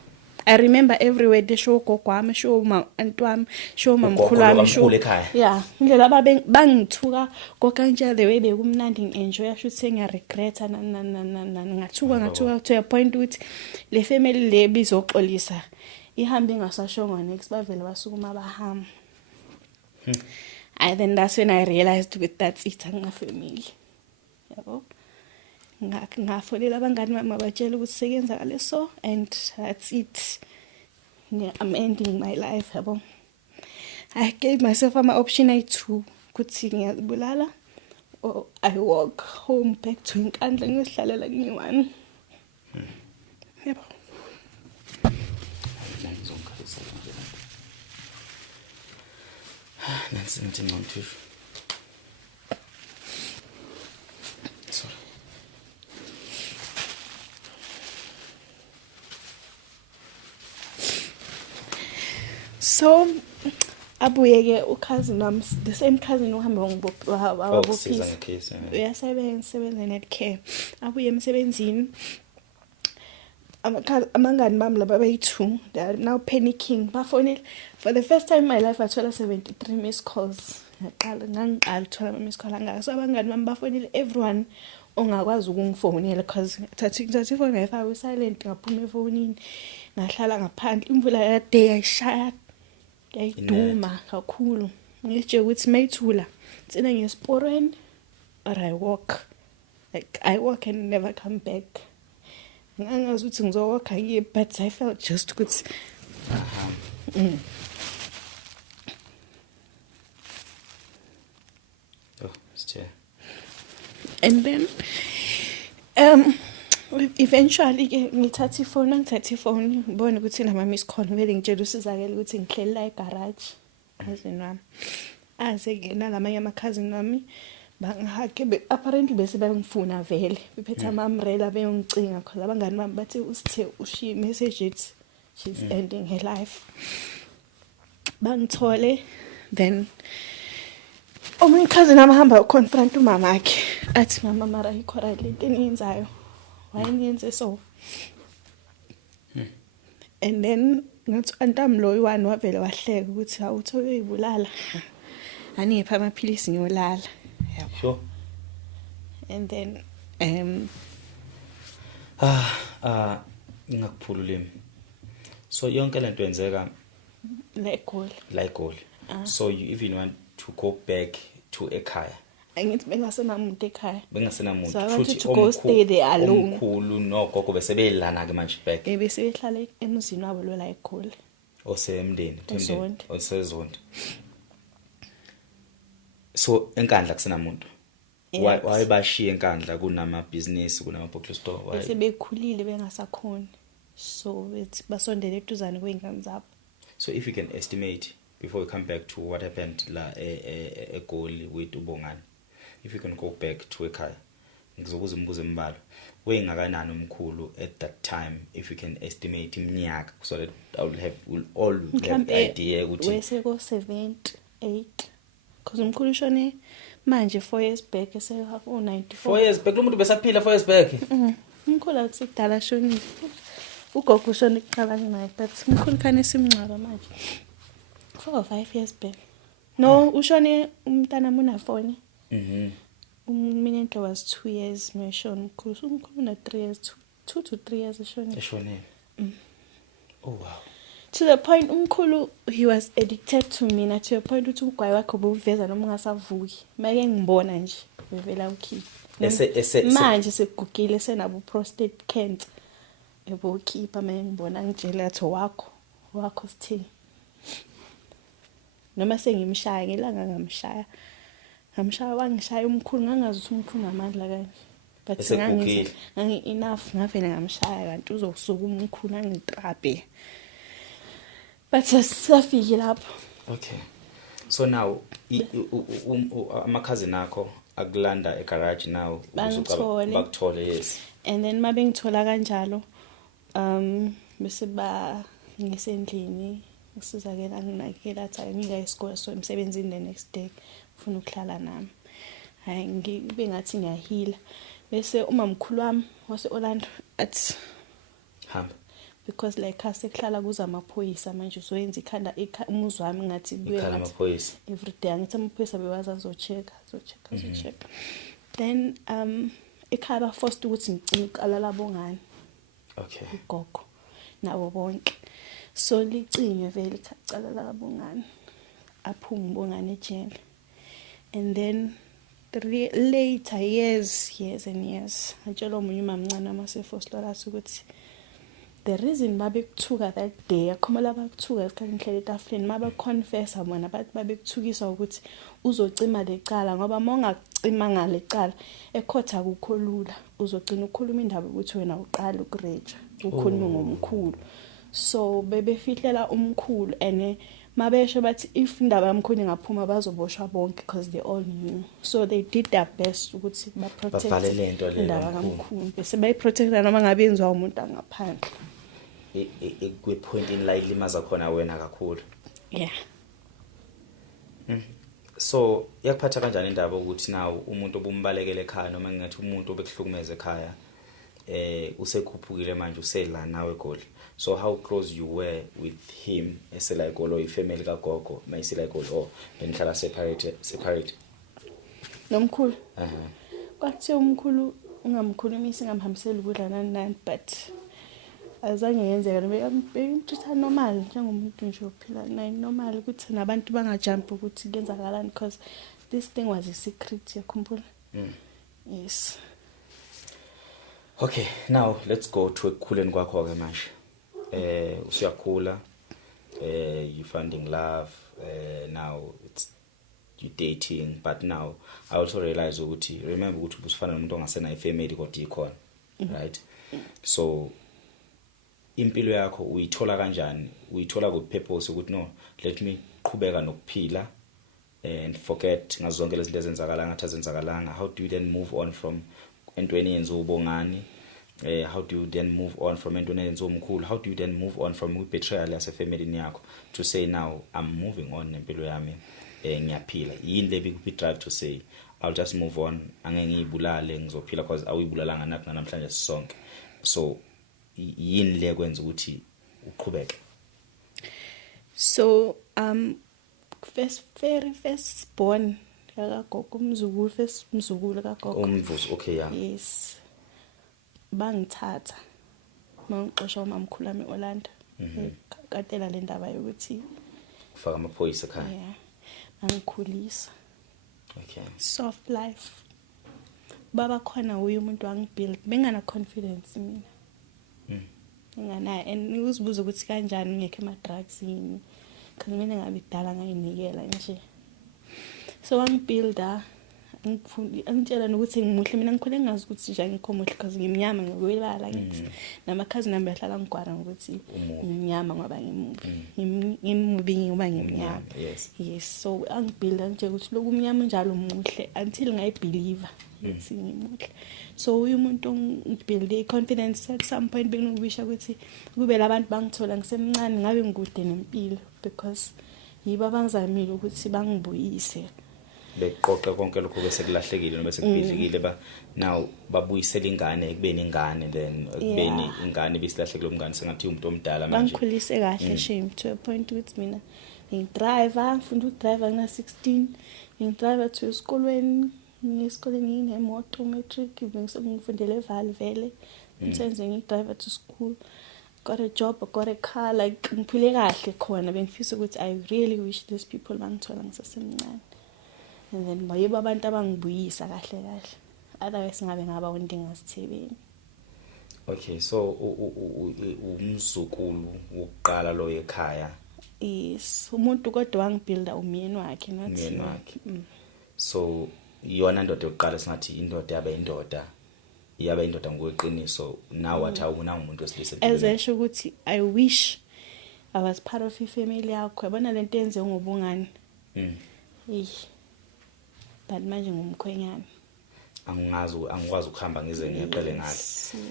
I remember everywhere they show gogo wami show ma antwami show mamkhulu wami show yeah indlela bangithuka kokanje the way bekumnandi ngienjoy asho ukuthi ngiya regret ngathuka to a point ukuthi le family le bizoxolisa ihambe ngasashonga next bavele basukuma bahamba and then that's when I realized with that's it anga family yabo ngafonela abangani bami abatshela ukuthi sekenzakale so and that's it I'm ending my life yabo I gave myself an option I2 ukuthi ngiyabulala or I walk home back to inkandla ngiyohlalela ngiyi-1 yabo nansi ngithi ngomthishu sorry so abuyeke ucousin wami the same cousin uhambe wabophisa uyasebenza net care abuye emsebenzini amangani bami laba bayi-2 they are now panicking bafonile for the first time in my life athola 73 missed calls ngangiqala uthola ama-missed call angaka so abangani bami bafonile everyone ongakwazi ukungifonela because ngithatha ifoni ngayifaka kwi-silent ngaphuma efonini ngahlala ngaphandle imvula yade yayishaya yayiduma kakhulu ngitshe ukuthi mayithula tsina ngesporweni or I walk like I walk and never come back ngangazi ukuthi ngizowalka yini but I felt just ukuthi oh sithe and then eventually ke ngithatha ifoni ngibona ukuthi nama-miss call vele ngitshela usizakele ukuthi ngihleli la egarage cousin wami azengena lamanye ama-cousin wami bangihake apparently bese bayongifuna vele bephethe ama-umbrella beyongicinga because abangani bami bathi usithe ushiye message ethi she's ending her life bangithole then omunye cousin amahamba uconfront umama wakhe athi mama mara yikho right lento eniyenzayo wayeniyenze so and then ngathi antami lo one wavele wahleka ukuthi awutho uyibulala anipha amaphilisi ngiyolala sure and then ingakuphululimi so yonke lento yenzeka la eGoli so you even want to go back to ekhaya angithi bengasenamuntu ekhaya bengasenamuntu so I wanted to go stay there alone omkhulu nogogo bese belana ke manje back bese behlala emzini wabo lo la eGoli osemndeni osezondi so enkandla kusenamuntu why bashiya enkandla kunama business kunama booklet store why bese bekhulile bengasakhona so bethi basondele eduzane kweingane zabo so if you can estimate before we come back to what happened la eGoli with uBongani if you can go back to ekhaya ngizokuza umbuzo embalo wengakanani umkhulu at that time if you can estimate iminyaka so that we'll all have idea ukuthi wese ko 78 because umkhulu ushone manje 4 years back eseha 94 4 years back lo muntu besaphila 4 years back umkhulu akusidala shonile ugogo ushone kuqabanye naye but umkhulu khane simncaba manje 4 or 5 years back no ushone umntana muna foni mina into was 2 years meshona umkhulu na 3 years 2 to 3 years eshone oh wow to the point umkhulu he was addicted to me to the point ukuthi ugwayi wakhe ubuveza noma ungasavuki make ngibona nje bevela ukhipha manje sekugugile senabo prostate cancer ebokhipha make ngibona ngitshela athi wakho sithini noma sengimshaya ngelanga ngamshaya wangishaya umkhulu ngangazi ukuthi umkhulu ngamandla kanje but ngangi enough ngavele ngamshaya kanti uzokusuka umkhulu angitrape but safike lapho okay so now ama-cousin akho akulanda egarage now bakuthole yes and then mabengithola kanjalo bese ba ngisendlini usizakela nginakela athi ngika isikole so emsebenzini the next day ufuna ukuhlala nami hayi ngibe ngathi ngiyahila bese umamkhulu wami wase Orlando athi hamba because like asekuhlala kuza amaphoyisa manje uzoyenza ikhanda umuzi wami ngathi buye amaphoyisa every day ngithi amaphoyisa bewaza zocheck then ekhaya ba forced ukuthi ngicine uqala labongani okay ugogo nabo bonke so licinye vele ikhacala labongani aphuma uBongani ejele and then later years and years ngitshela omunye umamncane amasefostora ukuthi the reason babekuthuka that day akhomela bakuthuka isikhathi ngihlele etafuleni mabaconfessa bona bathi babekuthukisa ukuthi uzocima lecala ngoba mongakucima ngalecala ekhotha akukho lula uzogcina ukukhuluma indaba ukuthi wena uqala ukureja ukhuluma ngomkhulu so bebefihlela umkhulu and mabesho bathi if indaba yamkhulu ingaphuma bazoboshwa bonke because they all knew so they did their best ukuthi baprotect indaba kamkhulu bese bayiprotecta noma ngabe yenziwa umuntu angaphandle kwe point in life limaza khona wena kakhulu yeah so yakuphatha kanjani indaba ukuthi nawo umuntu obumbalekele ekhaya noma ngingathi umuntu obekuhlukumeza ekhaya usekhuphukile manje usela nawe eGoli. So how close you were with him esela eGoli or ifamily kagogo mayisela eGoli or benihlala separate? Nomkhulu. Kwathi umkhulu ungamkhulumisi ngamhambisela ukudla nani but azange yenzeka bengithatha normal njengomuntu nje ophila naye normal ukuthi nabantu bangajump ukuthi kuyenzakalani because this thing was a secret yakhumbula. Yes. Okay, now let's go to ekukhuleni kwakho ke manje. Usiyakhula, you finding love, now it's you dating, but now I also realize ukuthi remember ukuthi usifana nomuntu ongasena ifamily kodwa ikhona, right? So impilo yakho uyithola kanjani? Uyithola ku purpose ukuthi no, let me qhubeka nokuphila and forget ngazonke lezi zinto ezenzakalanga athazenzakalanga. How do you then move on from entweni yenza ubongani? How do you then move on from entweni yenza uMKHULU? How do you then move on from betrayal as a family yakho to say now I'm moving on nempilo yami ngiyaphila? Yini le big drive to say I'll just move on, angeke ngiyibulale ngizophila because awuyibulalanga nathi namhlanje sisonke. So yini le kwenza ukuthi uqhubeke? So very first born kagogo umzukulu, first mzukulu kagogo. Umvuzo, okay, yeah. Yes. Bangithatha mangixosha uMKHULU ami eOrlando. Katela le ndaba yokuthi ufaka amaphoyisa ekhaya. Yeah. Bangikhulisa. Okay. Soft life. Baba khona uyu umuntu wangibuild. Bengana confidence mina. Ngana and uzibuza ukuthi kanjani ngeke ema drugs yini. Because mina ngabe idala ngayinikela nje. So wangibuilda angitshela nokuthi ngimuhle mina ngikhule ngazi ukuthi nje ngikhomuhle because ngimnyama ngokwelala ngithi namakhazi nami bahlala ngigwara ukuthi ngimnyama ngoba ngimubi ngoba ngimnyama. Yes, so angibuilda nje ukuthi lokhu umnyama njalo umuhle until ngayibelieve ukuthi ngimuhle. So uyu umuntu ngibuilde confidence at some point bengiwisha ukuthi kube labantu bangithola ngisemncane ngabe ngikude nempilo because yiba abangizamile ukuthi bangibuyise. Beqoqa konke lokho bese kulahlekile noma bese kubhidlikile ba now babuyisela ingane ekubeni ingane then ekubeni ingane bisilahlekile umngane sengathi umuntu omdala manje. Bangikhulise kahle shame to a point ukuthi mina ngidriver ngifunda ukudriver ngina 16 ngidriver to esikolweni nginemoto matric ngifundele eVali vele ngisenze ngidriver to school, got a job, got a car, like ngiphile kahle khona bengifisa ukuthi I really wish these people bangithola ngisasemncane. And then bayibo abantu abangibuyisa kahle otherwise ngabe ngaba undingasithebeni. Okay, so umzukulu wokuqala lo ekhaya. Yes, umuntu kodwa wangibuilda umyeni wakhe nathi. Umyeni wakhe. So yona ndoda yokuqala singathi indoda yaba indoda ngokweqiniso now wathi awuna umuntu wesilisa. Ezesho ukuthi I wish I was part of ifamily yakho. Yabona lento enze ngobungani. But manje ngumkhwenyana. Angikwazi ukuhamba ngize ngeqele ngale.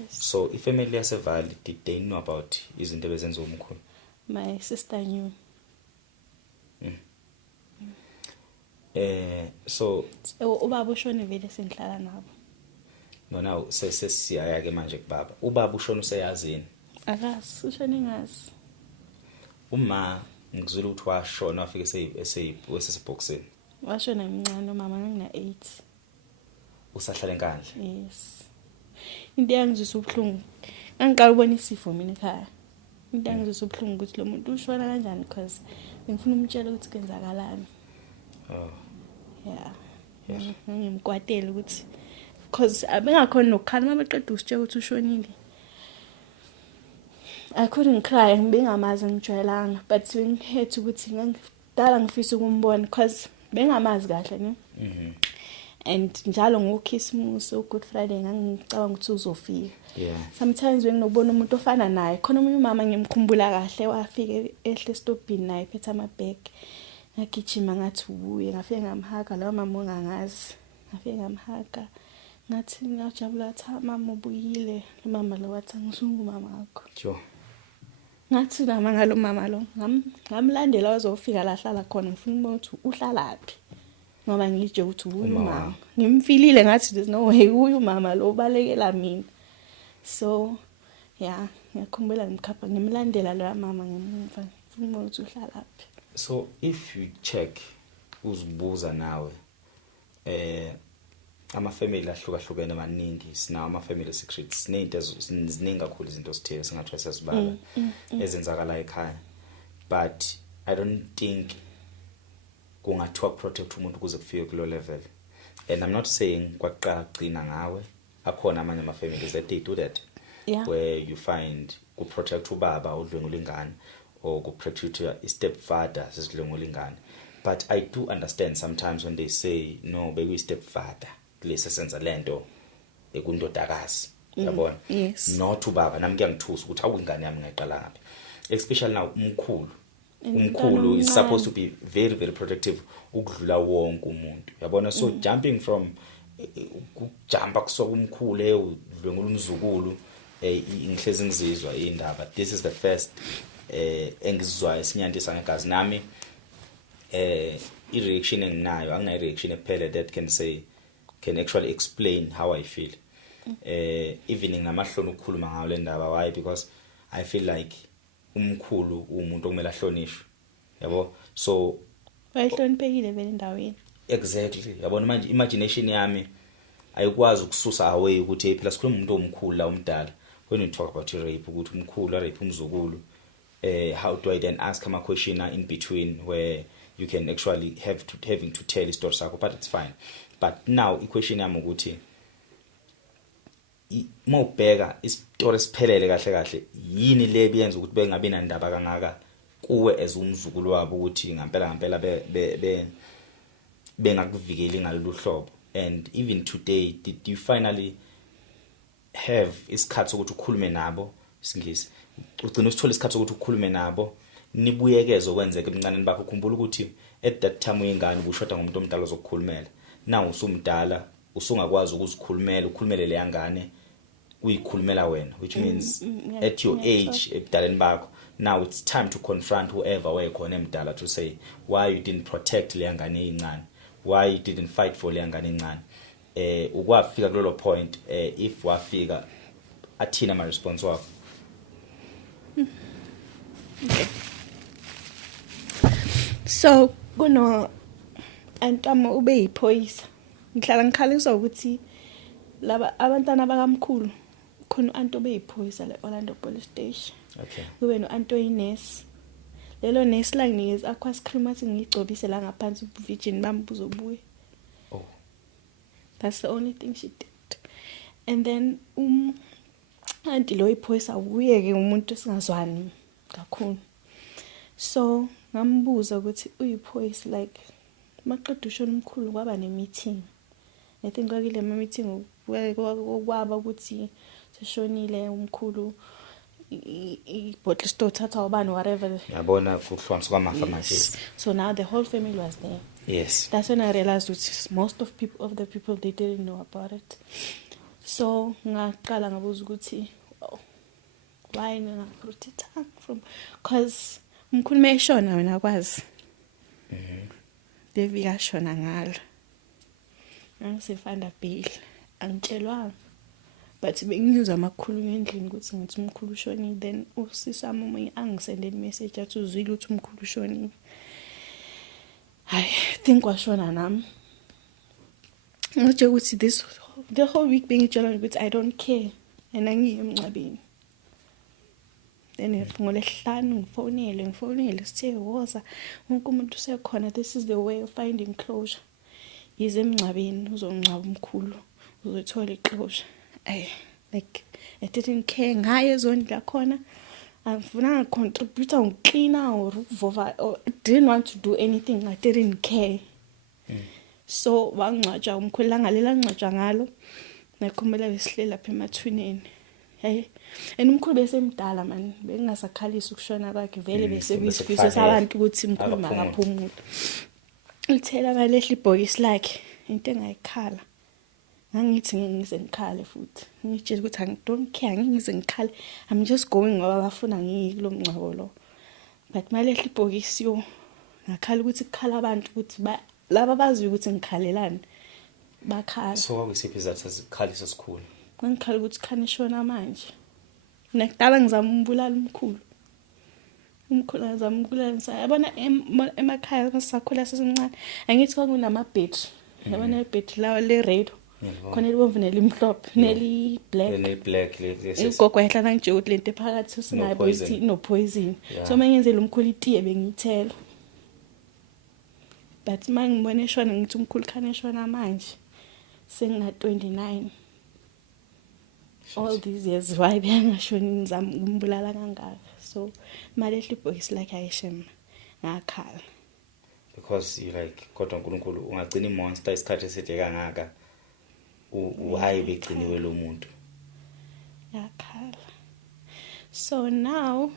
So ifamily yaseVali, did they know about izinto ebezenza uMKHULU? My sister knew. So ubaba ushone vele sengihlala nabo. No, now sesiyaya ke manje kubaba. Ubaba ushona useyazini? Akazi, ushone ngazi. Uma ngizula ukuthi washona wafike esesibhoxeni. Washona emncane umama ngina 8. Usahlala enkandla? Yes. Into yangizisa ubhlungu. Angiqala ubona isifo mina ekhaya. Into yangizisa ubhlungu ukuthi lo muntu ushona kanjani because ngifuna umtshela ukuthi kenzakalani. Oh. Yeah. Ngimkwatela ukuthi because abengakhona nokukhala mabaqeda usitshela ukuthi ushonile. I couldn't cry ngibengamazi ngijwayelanga but ngikhethe ukuthi ngidala ngifisa ukumbona because bengamazi kahle ne. And njalo ngoKhisimusi uGood Friday ngangicabanga ukuthi uzofika. Yeah. Sometimes when ngibona umuntu ofana naye khona umuntu mama ngimkhumbula kahle wafika ehle stopini naye phethe amabag. Ngagijima ngathi ubuye ngafike ngamhaga lawa mama ongangazi. Ngafike ngamhaga ngathi ngiyajabula ukuthi mama ubuyile. Mama lo wathi ngisungu mama wakho. Jo. Ngathi nama ngalo mama lo ngamlandela wazofika la hlala khona ngifuna ukuthi uhlalaphi. Ngoba ngije ukuthi uyu mama ngimfilile ngathi there's no way uyu mama lo balekela mina. So yeah, ngiyakhumbula ngimkhapha ngimlandela lo mama ngemuva ngifuna ukuthi uhlalaphi. So if you check uzibuza nawe ama-family ahlukahlukene amaningi sinawo ama-family secrets ziningi kakhulu izinto sithe singathi sesibala ezenzakala ekhaya, but I don't think kungathiwa protect umuntu ukuze kufike kulo level. And I'm not saying kwaqala kugcina ngawe, akhona amanye ama-families that they do that, where you find ku protect ubaba udlwengula ingane or ku protect your stepfather sidlwengula ingane. But I do understand sometimes when they say no baby stepfather lesa senza lento ekundodakazi, yabona, not ubaba. Nami ngiyangithusa ukuthi awungane yami ngaqala ngaphi, especially now umkhulu is supposed to be very very protective ukudlula wonke umuntu, yabona. So jumping from ukujumpa kusoka umkhulu udlwengula umzukulu ingihlezi ngizizwa indaba. This is the first engizizwa esinyandisa ngegazi nami. I-reaction enginayo anginayo reaction ephele that can actually explain how I feel. Even nginamahloni ukukhuluma ngayo le ndaba. Why? Because I feel like umkhulu umuntu okumele ahlonishwe, yabo. So wayihloniphekile vele endaweni. Exactly, yabona. Manje imagination yami ayikwazi ukususa away ukuthi phela sikhuluma umuntu omkhulu la umdala. When you talk about rape, ukuthi umkhulu rape umzukulu, how do I then ask ama question in between where you can actually having to tell a story sakho, but it's fine. But now i-question yami ukuthi mawubheka isitori siphelele kahle kahle yini le biyenza ukuthi bengabe nandaba kangaka kuwe as umzukulu wabo ukuthi ngampela bengakuvikeli ngalolu hlobo. And even today did you finally have isikhathi sokuthi ukhulume nabo, Singisi ugcina usithola isikhathi sokuthi ukhulume nabo nibuyekeze okwenzeka emncaneni bakho? Ukhumbula ukuthi at that time uyingane ubushoda ngomuntu omdala ozokukhulumela. Now usumdala usungakwazi ukuzikhulumela, ukhulumele le yangane uyikhulumela wena, which means at your age ebudaleni bakho now it's time to confront whoever wayekhona emdala to say why you didn't protect le yangane eyincane, why you didn't fight for le yangane encane. Ukwafika kulelo point, if wafika athina ama response wakho? Okay. So kuno antama ube yiphoyisa, ngihlala ngikhalisa ukuthi laba abantwana bakamkhulu khona anto beyiphoyisa la Orlando Police Station. Okay. Kube no anto inesi. Lelo nesi la nginikeza aqua cream athi ngigcobise la ngaphansi virgin bambuzo buye. Oh. That's the only thing she did. And then anti lo iphoyisa uye ke umuntu singazwani kakhulu. So ngambuza ukuthi uyiphoyisa like maqedwe ushona umkhulu kwaba ne meeting. I think kwakile ama meeting kwaba ukuthi seshonile umkhulu ibottle store thatha ubani whatever. Yabona kuhlwanisa kwamafa manje. So now the whole family was there. Yes. That's when I realized that most of the people they didn't know about it. So ngaqala ngabuza ukuthi why protect from, cause umkhulu meshona wena kwazi. Devi yashona ngalo. Ngisifanda bail. Angitshelwanga. But benginyuza amakhulu ngendlini ukuthi ngithi umkhulu ushonile, then usisa mama angisendele message athi uzwile ukuthi umkhulu ushonile. I think washona nami. Ngitshe ukuthi the whole week bengitshela ukuthi I don't care and angiye emncabeni. Then ngolesihlanu ngifonele sithe woza wonke umuntu usekhona, this is the way of finding closure. Yize emncabeni uzongcaba umkhulu uzothola iclosure. Like I didn't care ngaye ezondla khona. Angifuna contribute clean or vova, or didn't want to do anything. I didn't care. So wangcwatsha umkhulu langalela ngcwatsha ngalo nakhombela besihlela lapha emathuneni. And umkhulu besemdala man, bengasakhalisa ukushona kwakhe vele bese kuyisifiso sabantu ukuthi umkhulu makaphumule. Uthela balehla ibhokisi lakhe into engayikhala. Ngangithi ngize ngikhale futhi. Ngitshela ukuthi I don't care, ngize ngikhale. I'm just going ngoba bafuna ngikulo mncwabo lo. But malehla ibhokisi yo ngakhala ukuthi kukhala abantu ukuthi laba bazi ukuthi ngikhalelani bakhala. So wakusiphi izathu ezikhalisa esikhulu? ngangikhala ukuthi khanishona manje nakudala ngizama umbulala umkhulu ngizama ukubulala yabona emakhaya masakhula sesemncane angithi kwakunamabhetri yabona ibhetri lawo le red khona libomvu nelimhlophe neli black igogo yahlala nje ukuthi lento ephakathi singayibo ithi no poison so mangenzela umkhulu itiye bengithela but mangibone eshona ngithi umkhulu khane eshona manje sengina 29 all these years why bengashoni ngizama ukumbulala kangaka so mali ehlibhokisi lakhe ayishema ngakhala because you like kodwa uNkulunkulu ungagcina imonster isikhathi eside kangaka uhayi begciniwe lo muntu ngakhala so now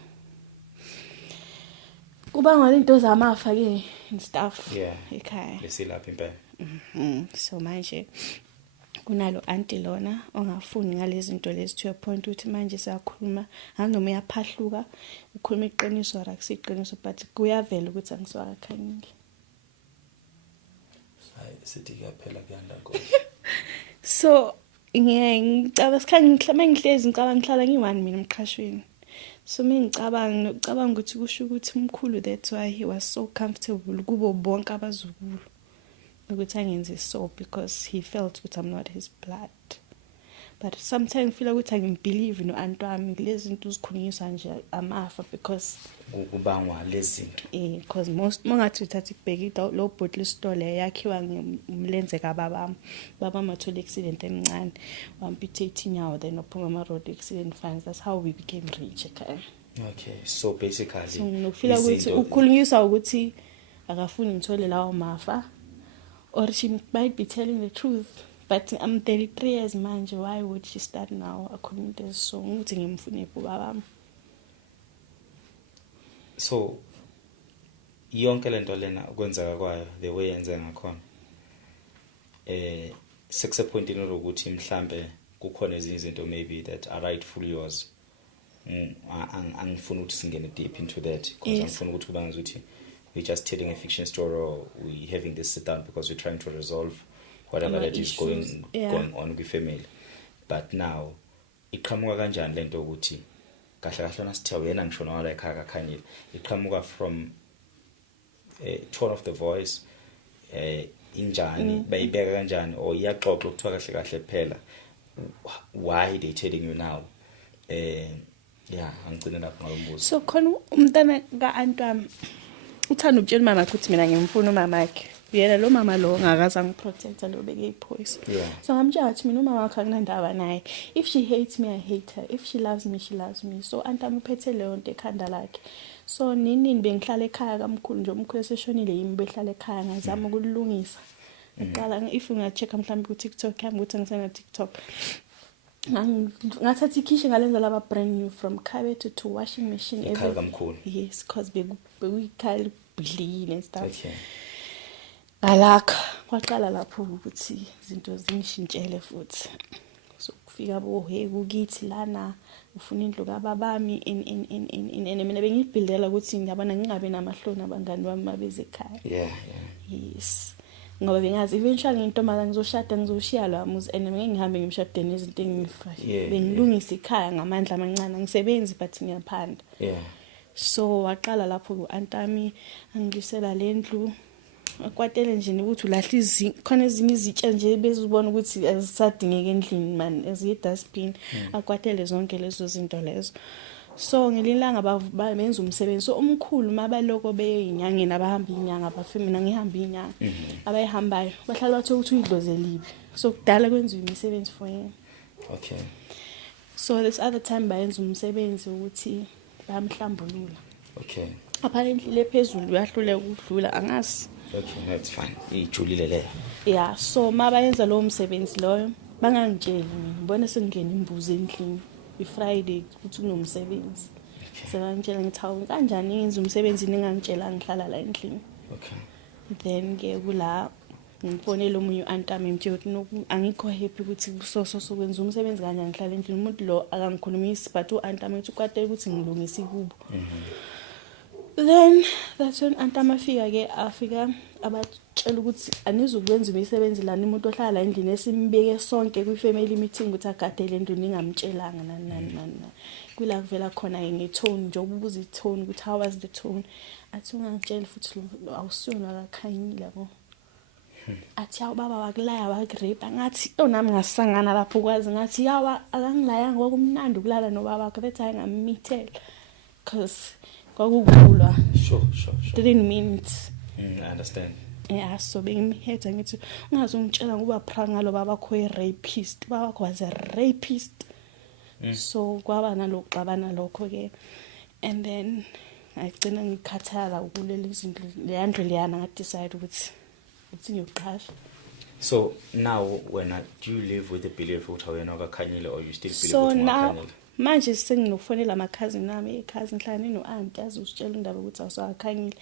kuba ngalinto zamafa ke stuff ekhaya lesilapha impela so manje kunalo auntie lona ongafuni ngalezi zinto lezi to a point ukuthi manje siyakhuluma nganoma uyaphahluka ukhuluma iqiniso ra kusiqiniso but kuyavela ukuthi angiswakakhanyile sithi kuyaphela kuyanda ngo so ngicabanga sikhangihla ngihlezi ngihlala ngi1 mina emqhashweni so ngicabanga nokucabanga ukuthi kusho ukuthi umkhulu that's why he was so comfortable kubo bonke abazukulu ukuthi angenze so because he felt that I'm not his blood but sometimes feel ukuthi angibelieve no aunt wami lezi zinto uzikhulunyiswa nje amafa because kubangwa lezi zinto because most mangathi uthatha ibhekida lo bottle store yakhiwa ngumlenze kababa mathole accident emncane wampithe inyawo then ophuma ama road accident funds that's how we became rich okay so basically so nofila ukuthi ukhulunyiswa ukuthi akafuni ngithole lawo mafa or she might be telling the truth but I'm 33 years manje why would she start now according to so ukuthi ngimfune ubaba so yonke lento lena kwenzeka kwayo the way yenze ngakhona sexe point in ukuthi mhlambe kukhona ezinye izinto maybe that are rightfully yours angifuni ukuthi singene deep into that because angifuni ukuthi kuba ngazuthi we're just telling a fiction story or we having this sit down because we're trying to resolve whatever that is going on with family but now iqhamuka kanjani lento ukuthi kahle kahle nasithe wena ngishona wala ekhaya kakhanyile iqhamuka from tone of the voice injani bayibeka kanjani or iyaxoxa ukuthiwa kahle kahle phela why they telling you now angicina lapho ngombuzo so khona umntana kaAntu wami uthanda ukutshela mama ukuthi mina ngimfuna umama wakhe yena lo mama lo ngakaza ngiprotecta lo beke iphoyisa so ngamtshela ukuthi mina umama wakhe akunandaba naye if she hates me I hate her if she loves me she loves me so antami uphethe leyo nto ekhanda lakhe so nini bengihlala ekhaya kamkhulu nje umkhulu eseshonile yimi behlala ekhaya ngazama ukulungisa ngiqala if unga-check mhlawumbe ku TikTok yami ukuthi ngisena TikTok ngathatha ikhishi ngalenza laba brand new from carpet to washing machine ekhaya kamkhulu yes cause bekuyikhala bidlile and stuff alakha kwaqala lapho ukuthi izinto zingishintshele futhi so kufika kukithi lana ufuna indlu kababami in mina bengibuildela ukuthi ngiyabona ngingabe namahloni abangani bami mabeze ekhaya yes ngoba bengazi eventually intombazana ngizoshada ngizoshiya lo amuzi and ngihambe ngimshadene izinto engifa bengilungisa ikhaya ngamandla amancane ngisebenzi but ngiyaphanda so waqala lapho uAntami angidlisela lendlu akwatele nje ukuthi ulahla khona ezinye izitsha nje bezibona ukuthi azisadingeka endlini man eziyi dustbin akwatele zonke lezo zinto lezo so ngelilanga benza umsebenzi so umkhulu mabaloko beyinyangeni abahamba inyanga abafemina ngihamba inyanga abayihambayo bahlala bathe ukuthi uyidlozeliwe so kudala kwenziwa imisebenzi for yena okay so this other time bayenza umsebenzi ukuthi bamhlambulula okay apparently lephezulu uyahlule ukudlula angazi okay that's fine ijulile le so mabayenza lo msebenzi loyo bangangitsheli mina ngibona sengingena imbuzi endlini iFriday ukuthi kunomsebenzi sebangitshela ngithi hawu kanjani ngenza umsebenzi ningangitshela ngihlala la endlini okay then ke kula ngifonela omunye uAntami emtshela ukuthi angikho happy ukuthi sokwenza umsebenzi kanjani ngihlala endlini umuntu lo akangikhulumisi but uAntami uthi kwatela ukuthi ngilungise kubo Then that's when antamafika ke afika abatshela ukuthi anizukwenza imisebenzi lana umuntu ohlala la endlini esimbeke sonke kwi-family meeting ukuthi agadele endlu ningamtshelanga nani. Kula kuvela khona ngetone nje ububuza itone ukuthi how was the tone. Athi ungangitshela futhi awusiyona akakhanyile yabo. Athi yawu baba wakulaya wagrape ngathi nami ngasangana lapho kwazi ngathi yawa akangilayanga kwakumnandi ukulala nobaba wakhe bethi ayingamithela because kwakukulwa. Sure. Didn't mean it. I understand. Yeah, so bengimhetha ngithi ungazongitshela ngoba prangalo baba kho rapist. Baba was a rapist. So kwaba nalokuxabana lokho ke. And then ngigcina ngikhathala ukulela izinto leandle leyana nga decide ukuthi ngiyuqasha. So now when do you live with the belief ukuthi awena akakhanyile or you still believe so ukuthi now ungakhanyile? Manje senginofonela ama cousin nami cousin hlani no aunt azositshela indaba ukuthi awusakhanyile.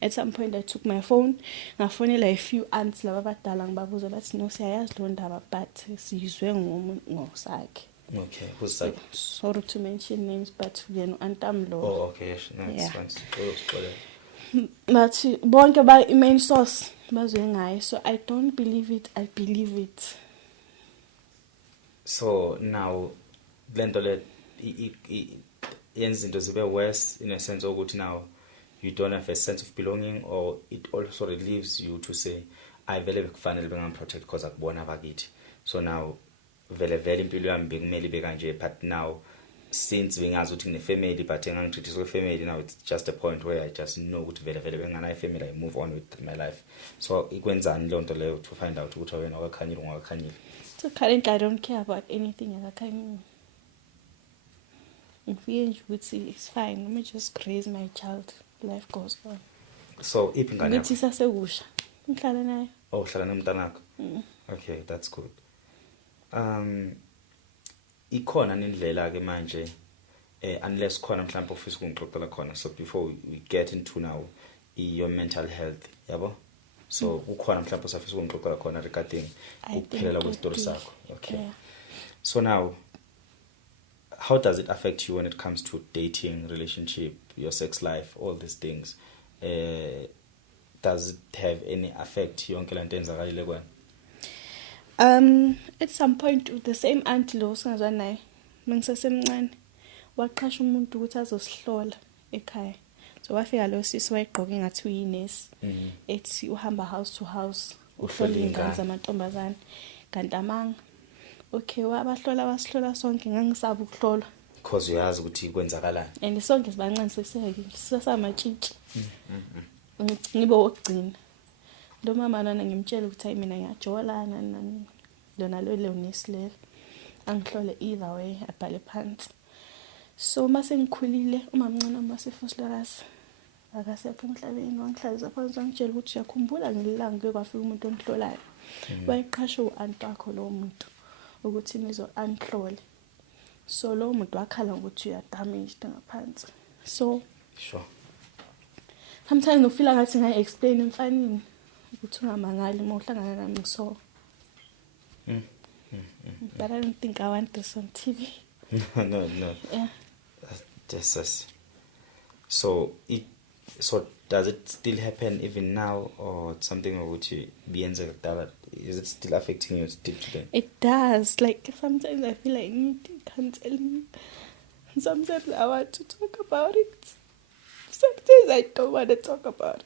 At some point I took my phone ngafonela a few aunts laba abadala ngibabuza bathi no siyayazi lo ndaba but siyizwe ngosakhe. Okay, who's that? Sorry to mention names but yena antamlo. Oh okay, yes, nice ones. But bonke ba main source bazwe ngayo, so I don't believe it, I believe it. So now lento le yenza into zibe worse in a sense ukuthi now you don't have a sense of belonging, or it also relieves you to say I vele bekufanele bengamprotect because akubona abakithi. So now vele impilo yami bekumele ibe kanje, but now since bengazi ukuthi ngine family but engangitreatiswe family, now it's just a point where I just know ukuthi vele bengana family, I move on with my life. So ikwenzani le nto leyo to find out ukuthi wena akakhanyile ungakakhanyile? So currently I don't care about anything akakhanyile. It's fine, let me just raise my child, life goes on. So iphi ingane yakho? Ngithi sasekusha ngihlala naye. Oh, uhlala nomntanakho. Okay, that's good. Ikhona nendlela ke manje unless khona mhlawumbe ofisa ukungixoxela khona, so before we get into now your mental health yabo, so ukhona mhlawumbe osafisa ukungixoxela khona regarding ukuphelela kwestory sakho. Okay, yeah. So now how does it affect you when it comes to dating, relationship, your sex life, all these things? Does it have any effect yonke le nto enzakalile kwena? At some point the same auntie lo singazwa naye mengisesemncane waqhasha umuntu ukuthi azosihlola ekhaya. So wafika lo sisi wayegqoka ngathi uyinesi, ethi uhamba house to house uhlola ingane zamantombazane kanti amanga. Okay, wabahlola basihlola sonke, ngangisaba ukuhlolwa because uyazi ukuthi kwenzakalani and sonke sibancane sisamatshitshi. Ngibe wokugcina lo mama nana ngimtshela ukuthi mina ngiyajolana nani lona lo Nsele angihlole either way abhale phansi. So mase ngikhulile umamncane masefosikazi akasekho emhlabeni, wangihlalisa phansi wangitshela ukuthi uyakhumbula ngililanga kwafika umuntu ongihlolayo. Wayiqhasha u-aunt wakho lo muntu ukuthi nizo anhlole. So lo muntu wakhala ukuthi uya damaged ngaphansi. So sure, sometimes ufila ngathi ngayi explain emfanini ukuthi ungamangali uma uhlangana nami so. But I don't think I want this on TV. No. Yeah. Just so does it still happen even now, or it's something which is it still affecting you still today? It does. Like sometimes I feel like I need to cancel. Sometimes I want to talk about it. Sometimes I don't want to talk about it.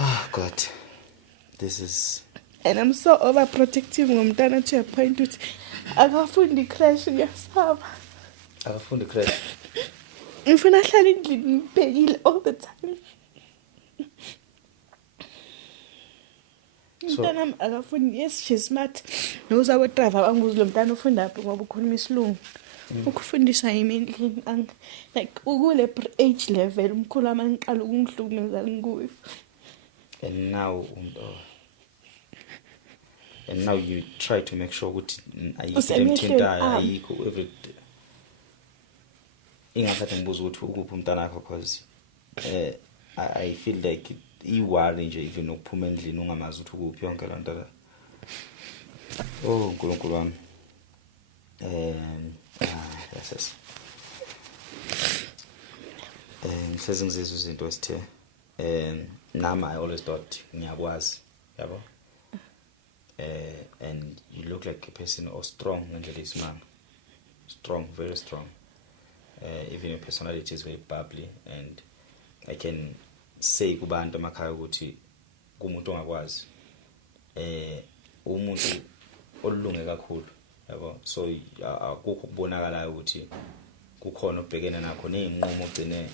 Oh God, this is. And I'm so overprotective ngomntana to a point ukuthi akafundi crash ngiyasaba. Akafundi crash. Ngifuna ahlale endlini ngibhekile all the time. Umntana akafundi, yes she's smart. Noza we driver banguzi lo mntana ufunda phi ngoba ukhuluma isilungu. Ukufundiswa yimi endlini like ukule age level umkhulu amangiqala ukungihlukumeza ngikuyo. And now you try to make sure ukuthi ayikho every ingasathi ngibuza ukuthi ukuphi umntana wakho because I feel like iwali nje even ukuphuma endlini ungamazi ukuthi ukuphi yonke lento la. Oh uNkulunkulu wami. Yes. Ngihlezi ngizizwa izinto esithe nami I always thought ngiyakwazi yabo. And you look like a person or strong ngendlela isimanga. Strong, very strong. Even your personality is very bubbly, and I can say kubantu emakhaya ukuthi kumuntu ongakwazi umuntu olunge kakhulu yabo. So akukho kubonakala ukuthi kukhona obhekene nakho nezinqumo ogcine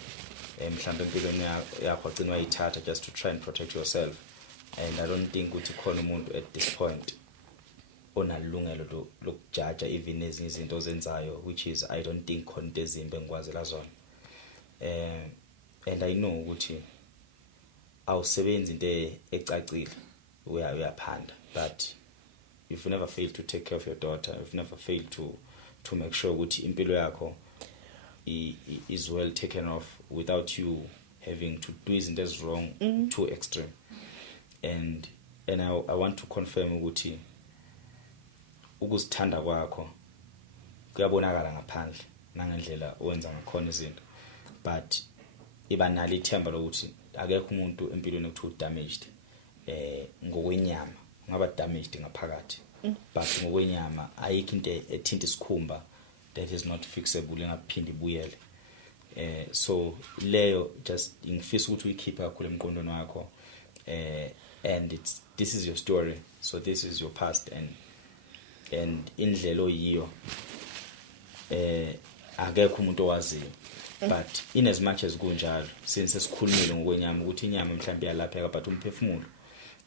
mhlambe empilweni yakho agcina wayithatha just to try and protect yourself. And I don't think ukuthi khona umuntu at this point onalungelo lokujudge even ezinye izinto ozenzayo, which is I don't think khona into ezimbi engikwazela zona. And I know ukuthi awusebenzi into ecacile uyaphanda, but if you never fail to take care of your daughter, if you never fail to make sure ukuthi impilo yakho is well taken off without you having to do izinto as wrong too extreme. And I want to confirm ukuthi ukuzithanda kwakho kuyabonakala ngaphandle nangendlela owenza ngakhona izinto, but iba nalo ithemba lokuthi akekho umuntu empilweni okuthiwa damaged ngokwenyama, ngaba damaged ngaphakathi, but ngokwenyama ayikho into ethinta isikhumba that is not fixable engaphindi ibuyele. So leyo just ngifisa ukuthi uyikhipha kakhulu emqondweni wakho. And this is your story, so this is your past, and indlela oyiyo akekho umuntu owaziyo, but in as much as kunjalo since esikhulumile ngokwenyama ukuthi inyama mhlawumbe iyalapheka, but umphefumulo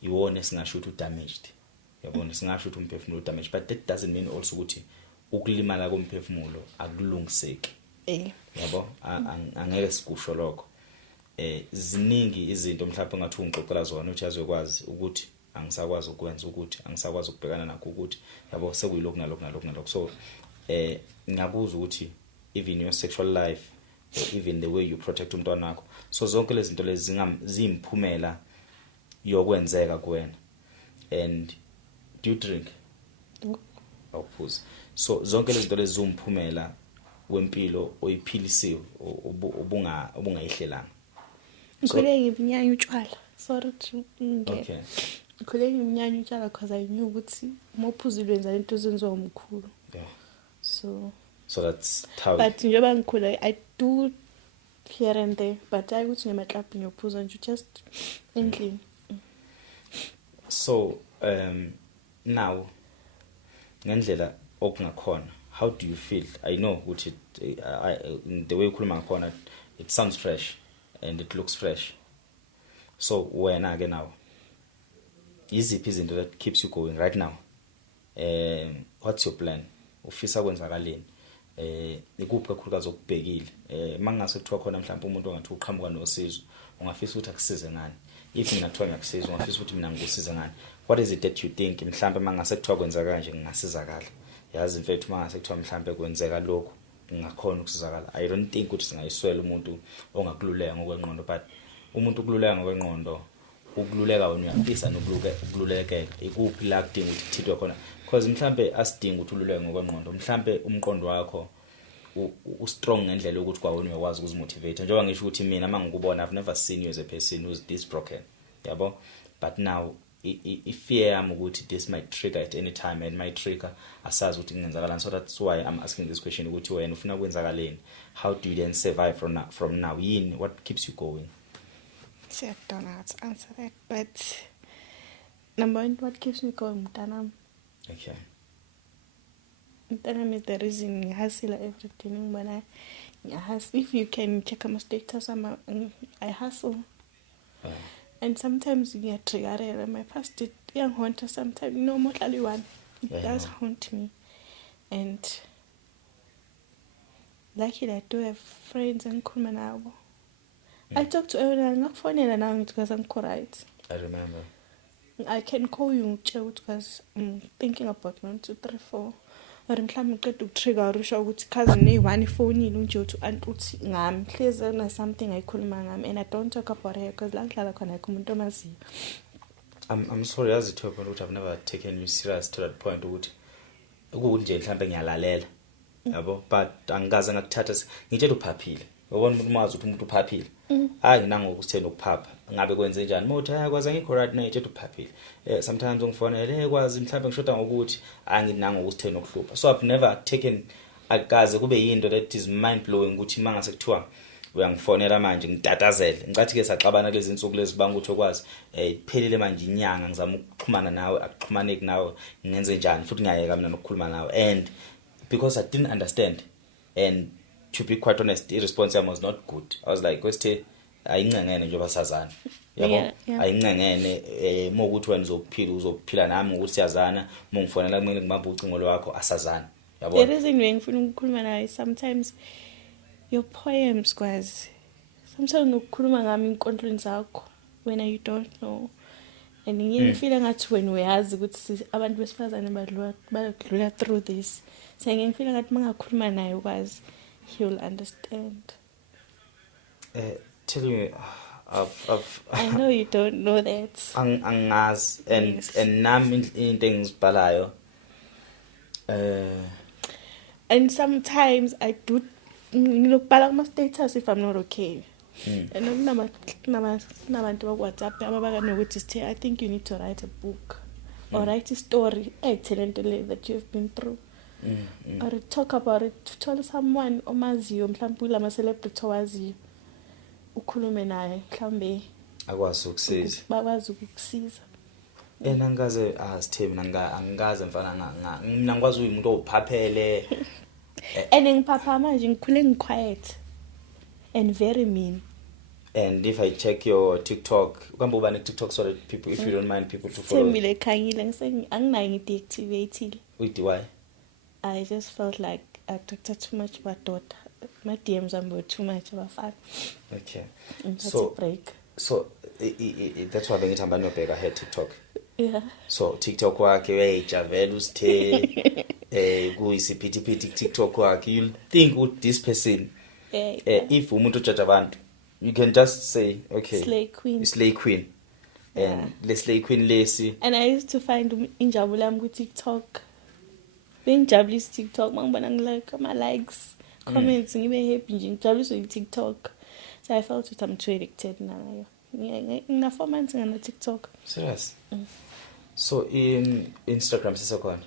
iwona singasho ukuthi damaged, yabona, singasho ukuthi umphefumulo damaged, but that doesn't mean also ukuthi ukulimala komphefumulo akulungiseki, yabo. Angeke sikusho lokho. Ziningi izinto mhlawumbe ngathi ungixoxela zona uthi azokwazi ukuthi angisakwazi ukwenza, ukuthi angisakwazi ukubhekana nakho, ukuthi yabo sekuyilokhu nalokhu. So ngiyakuzwa ukuthi even your sexual life, even the way you protect umntwana wakho, so zonke lezi zinto lezi zimphumela yokwenzeka kuwena. And do you drink? Awuphuza. So zonke lezi zinto lezi zimphumela wempilo oyiphilisiwe ubungayihlelanga. Ngikhule ngiminyanya utshwala. Sorry to Okay. Ngikhule ngiminyanya utshwala because I knew ukuthi uma uphuzile wenza into ezenziwa umkhulu. Yeah. So that's how. But njengoba ngikhule I do here and there, but I ukuthi ngemaklab ngiyophuza nje just endlini. So now ngendlela okungakhona, how do you feel? I know ukuthi the way ukhuluma ngakhona it sounds fresh and it looks fresh. So wena again now, iziphi izinto that keeps you going right now? What's your plan? Ufisa kwenzakaleni? Ikuphi kakhulukazi okubhekile? Mangase kuthiwa khona mhlawumbe umuntu ongathi uqhamuka nosizo, ungafisa ukuthi akusize ngani? If ngingathiwa ngiyakusiza, ungafisa ukuthi mina ngikusize ngani? What is it that you think mhlawumbe mangase kuthiwa kwenza kanje ngingasizakala? Yazi mfethu mangase kuthiwa mhlawumbe kwenzeka lokho ngakhona ukusizakala. I don't think ukuthi singayiswela umuntu ongakululeka ngokwengqondo, but umuntu ukululeka ngokwengqondo, ukululeka wena uyafisa nokululekeka. Ikuphi la kudinga ukuthi thithwe khona? Because mhlawumbe asidinga ukuthi ululeke ngokwengqondo, mhlawumbe umqondo wakho strong ngendlela ukuthi kwawona uyakwazi ukuzimotivate. Njengoba ngisho ukuthi mina mangikubona, I've never seen you as a person who's this broken, yabo, but now if fear yami ukuthi this might trigger at any time, and my trigger asazi ukuthi kungenzakalani. So that's why I'm asking this question ukuthi wena ufuna kwenzakaleni? How do you then survive from now? Yini, what keeps you going? I don't know how to answer that, but number one, what keeps me going, mtanam. Okay. Mtanam is the reason I hustle everything. When I hustle, if you can check my status, I hustle. And sometimes you get triggered. My past did young haunter sometimes, mostly one. It does haunt me. And luckily I do have friends and Kulmanabo. I talk to everyone, not phone now because I'm correct. I remember. I can call you because I'm thinking about 1, 2, 3, 4. Or mhlawumbe uqeda ukutrigger usho ukuthi cousin ne1 phone nje uthi antuthi ngami hleze na something ayikhuluma ngami, and I don't talk about her because la ngihlala khona umuntu omaziyo. I'm sorry as it happened, I've never taken you serious to that point ukuthi nje mhlawumbe ngiyalalela yabo, but angikaze ngakuthatha ngitshela uphaphile ubona umuntu mazi ukuthi umuntu uphaphile hayi nangoku sithena ukuphapha ngabe kwenze njani mothi ayakwazi ngikho right na ngitshela uphaphile sometimes ungifonele kwazi mhlawumbe ngishoda ngokuthi anginango ukusithena ukuhlupha, so I've never taken akaze kube yinto that is mind blowing ukuthi mangase kuthiwa uyangifonela manje ngitatazele ngicathi ke saxabana kulezi insuku lezi banga ukuthi okwazi iphelile manje inyanga ngizama ukuxhumana nawe akuxhumaneki nawe ngenze njani futhi ngiyayeka mina nokukhuluma nawe, and because I didn't understand, and to be quite honest irresponse was not good. I was like kwesithe ayincengene njengoba sazana yabo, ayincengene mokuthi wena uzophila nami ukuthi siyazana mongifonela kumele ngibambe ucingo lwakho asazana yabo. There is a way ngifuna ukukhuluma nawe sometimes your poems Kwazi, sometimes ukukhuluma ngami inkontroleni zakho when you don't know, and ngiyifila ngathi wena uyazi ukuthi abantu besifazane badlula through this, so ngiyifila ngathi mangakhuluma naye Kwazi he will understand. Tell me, I know you don't know that. Angazi, and Yes. and nami into engizibhalayo And sometimes I do ngilokubhala kuma status if I'm not okay. And nabantu ba WhatsApp ababaka nokuthi sithe I think you need to write a book or write a story that you've been through. Or talk about it, tell someone omaziyo mhlawumbe lama celebrity owaziyo ukhulume naye mhlawumbe akwazi ukusiza bakwazi ukukusiza. Angaze sithe mina angaze mfana mina ngikwazi umuntu ophaphele And ngipapha manje ngikhule ngiquiet and very mean. And if I check your TikTok, ukambe ubani TikTok so that people, if you don't mind people to follow. Sembile khangile anginayo ngideactivateile. Why? I just felt like I talked too much about daughter. My DMs are too much about fun. Okay. So break. So that's why bengithamba nobheka head TikTok. Yeah. So TikTok wakhe wejavela usithe kuyisiphithiphithi TikTok wakhe, you'll think with this person if umuntu ojaja abantu you can just say okay slay queen and le slay queen lesi. And I used to find injabulo yami ku TikTok. Bengijabulisa TikTok mangibona ngilike ama likes comments ngibe happy nje ngijabulisa yi TikTok, so I felt that I'm too addicted nayo. Ngina 4 months ngana TikTok. Serious? So in Instagram sisekhona?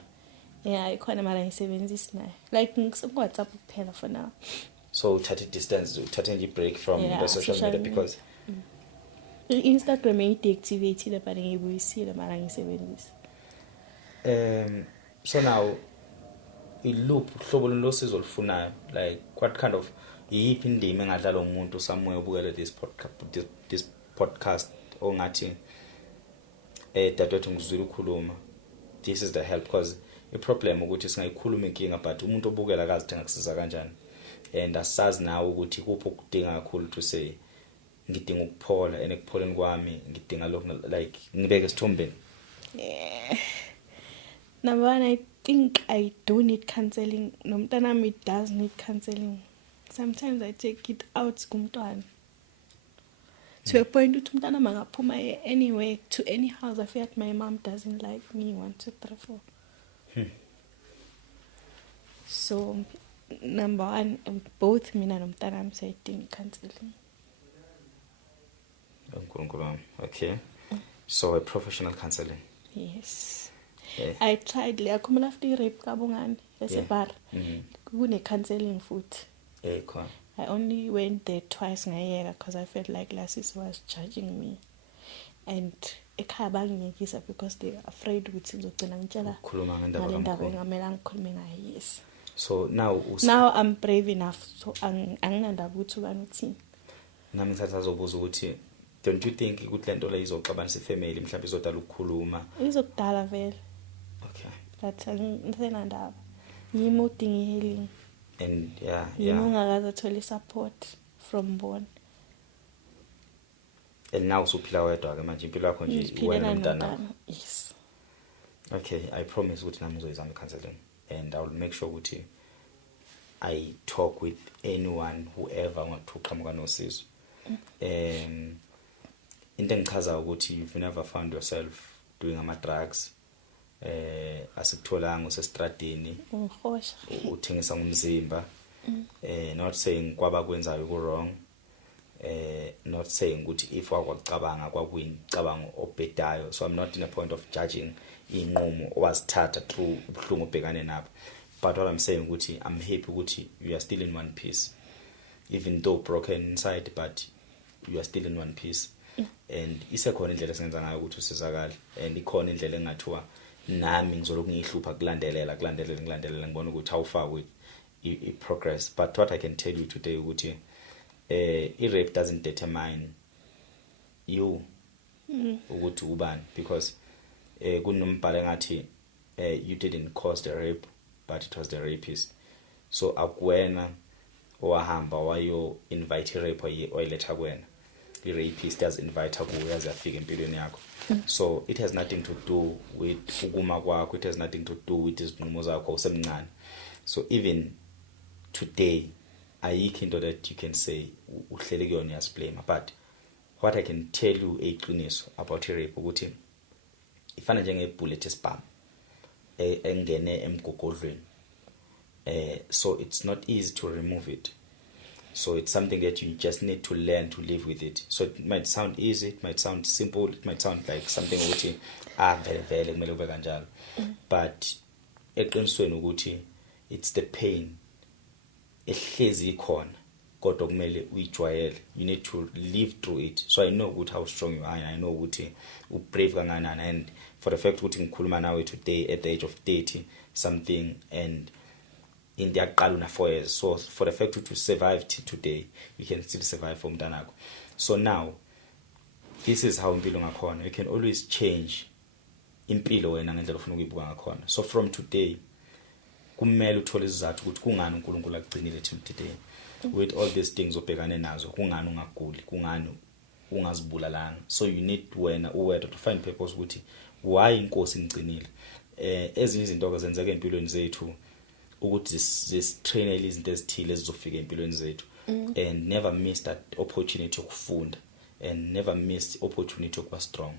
Yeah, ikhona mara ngisebenzisa nayo. Like WhatsApp kuphela for now. So uthatha distance, uthatha nje break from the social media because Instagram deactivated but ngiyibuyisile mara ngisebenzisa. So now iloop hlobo losizo olufunayo, like what kind of yiphi indima engadlala umuntu somewhere ubukele this podcast ongathi dadwethu ngizwile ukukhuluma, this is the help, because the problem ukuthi singayikhuluma inkinga but umuntu obukela akazi thenga kusiza kanjani, and asazi nawe ukuthi kupho ukudinga kakhulu to say ngidinga ukuphola, and ekupholeni kwami ngidinga lokho like ngibeke esithombeni. Yeah. Number one, I think I do need counseling. Nomntanami does need counseling. Sometimes I take it out kumntwana. To a point ukuthi umntana mangaphuma anywhere to any house, I feel like my mom doesn't like me 1 2 3 4. So number one, both mina nomntanami so I think counseling. Okay. So a professional counseling. Yes. Yeah. I tried leyakhumula after rape kabongani yasebar. Kune counseling futhi. Khona. I only went there twice ngayeka because I felt like Lassis was judging me. And ekhaya bangiyekisa because they were afraid ukuthi ngizogcina ngitshela ukukhuluma ngendaba ngalendaba ngamela ngikhulume ngayo. Yes. So now I'm brave enough, so anginandaba ukuthi ubani uthini. Nami ngisazobuza ukuthi don't you think ukuthi lento le izoxabanisa ifamily mhlawumbe izodala ukukhuluma? Izokudala vele. Okay. But ngisenandaba. Yimi udinga healing. And yeah. Ngingakaze athole support from bona. And now usuphila wedwa ke manje impilo yakho nje wena nomntana. Yes. Okay, I promise ukuthi nami ngizoyizama counseling, and I will make sure ukuthi I talk with anyone whoever want to qhamuka nosizo. Into engichaza ukuthi you've never found yourself doing ama drugs asikutholanga usestradini Ngihosha. uthengisa ngumzimba not saying kwaba kwenzayo ku wrong not saying ukuthi if wakwacabanga kwakuyincabango obhedayo, so I'm not in a point of judging inqumo owazithatha through ubuhlungu obhekane nabo, but what I'm saying ukuthi I'm happy ukuthi you are still in one piece, even though broken inside, but you are still in one piece. And isekhona indlela esenza ngayo ukuthi usizakale, and ikhona indlela engathiwa nami ngizoloku ngihlupha kulandelela ngibona ukuthi how far with I progress. But what I can tell you today ukuthi rape doesn't determine you ukuthi ubani, because kunombhalo engathi you didn't cause the rape but it was the rapist. So akuwena owahamba wayo invite rape oyiletha kuwena, the rapist does invite her kuya azafika empilweni yakho. So it has nothing to do with ukuma kwakho, it has nothing to do with izinqumo zakho usemncane. So even today ayikho into that you can say uhlele kuyona uyasiblame, but what I can tell you eqiniso about rape ukuthi ifana njenge bullet spam engene emgogodlweni, so it's not easy to remove it. So it's something that you just need to learn to live with it. So it might sound easy, it might sound simple, it might sound like something ukuthi vele kumele kube kanjalo, but eqinisweni ukuthi it's the pain ehlezi ikhona kodwa kumele uyijwayele. You need to live through it. So I know how strong you are, and I know ukuthi ubrave kanganani, and for the fact ukuthi ngikhuluma nawe today at the age of 30 something and in the aqala una 4 years, so for the fact that you survived today, you can still survive from mntanakho. So now this is how impilo ngakhona, you can always change impilo wena ngendlela ofuna ukuyibuka ngakhona. So from today kumele uthole izathu ukuthi kungani uNkulunkulu akugcinile today with all these things obhekane nazo, kungani ungaguli, kungani ungazibulalanga. So you need wena uwedwa to find purpose ukuthi why inkosi ingcinile. Ezinye izinto zenzeka empilweni zethu ukuthi zistrainele izinto ezithile ezizofika empilweni zethu, and never miss that opportunity yokufunda, and never miss the opportunity yokuba strong.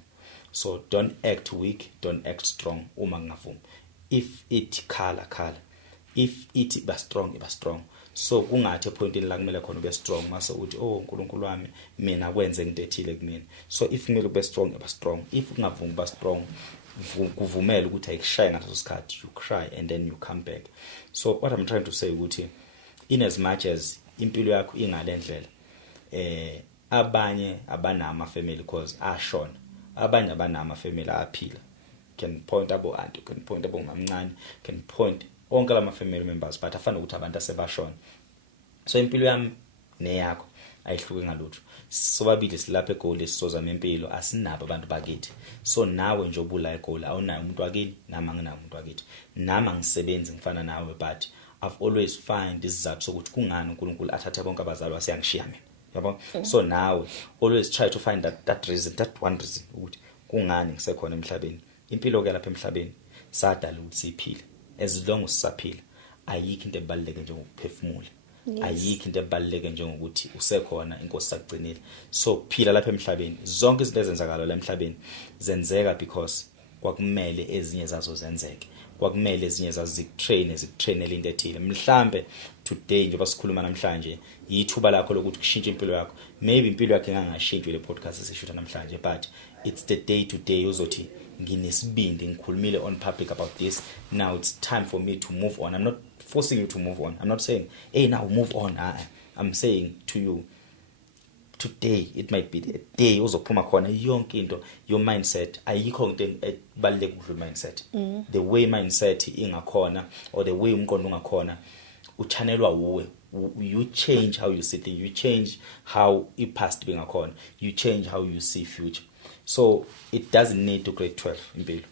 So don't act weak, don't act strong uma ngavuma. If it khala, if it ba strong, iba strong. So kungathi epointini la kumele khona ube strong mase uthi uNkulunkulu wami mina kwenze into ethile kumina. So if kumele ube strong, iba strong. If ungavumi ba strong, kuvumela ukuthi ayikushaya ngaso sikhathi, you cry and then you come back. So what I'm trying to say ukuthi in as much as impilo yakho ingalendlela, abanye abanama family cause ashona, abanye abanama family aphila, can point abo auntie, can point abo mamncane, can point onke lama family members, but afana ukuthi abantu asebashona. So impilo yami neyakho ayihluke ngalutho, sobabili silapha eGoli sizozama impilo, asinabo abantu bakithi. So nawe nje obula eGoli awunayo umuntu wakini, nami anginayo umuntu wakithi, nami angisebenzi ngifana nawe, but I've always find isizathu sokuthi kungani uNkulunkulu athathe bonke abazali wasiyangishiya mina, yabo. So nawe always try to find that reason, that one reason ukuthi kungani ngisekhona emhlabeni. Impilo ke lapha emhlabeni sadala ukuthi siphile, as long as sisaphila ayikho into ebaluleke njengokuphefumula. Ayikho into ebaluleke njengokuthi usekhona inkosi sakugcinile. So phila lapha emhlabeni, zonke izinto ezenzakala la emhlabeni zenzeka because kwakumele ezinye zazo zenzeke, kwakumele ezinye zazo zikutrainele into ethile. Mhlambe today njengoba sikhuluma namhlanje yithuba lakho lokuthi kushintshe impilo yakho. Maybe impilo yakho engangashintshwe le podcast esishutha namhlanje, but it's the day to day uzothi nginesibindi ngikhulumile on public about this. Now it's time for me to move on. I'm not forcing you to move on. I'm not saying, hey, now move on. I'm saying to you, today it might be the day uzophuma khona yonke into, your mindset ayikho into ebaluleke ukudlula mindset. The way mindset ingakhona, or the way umqondo ungakhona, uchannelwa uwe. You change how you see things, you change how it past bengakhona, you change how you see future. So it doesn't need to grade 12 impilo.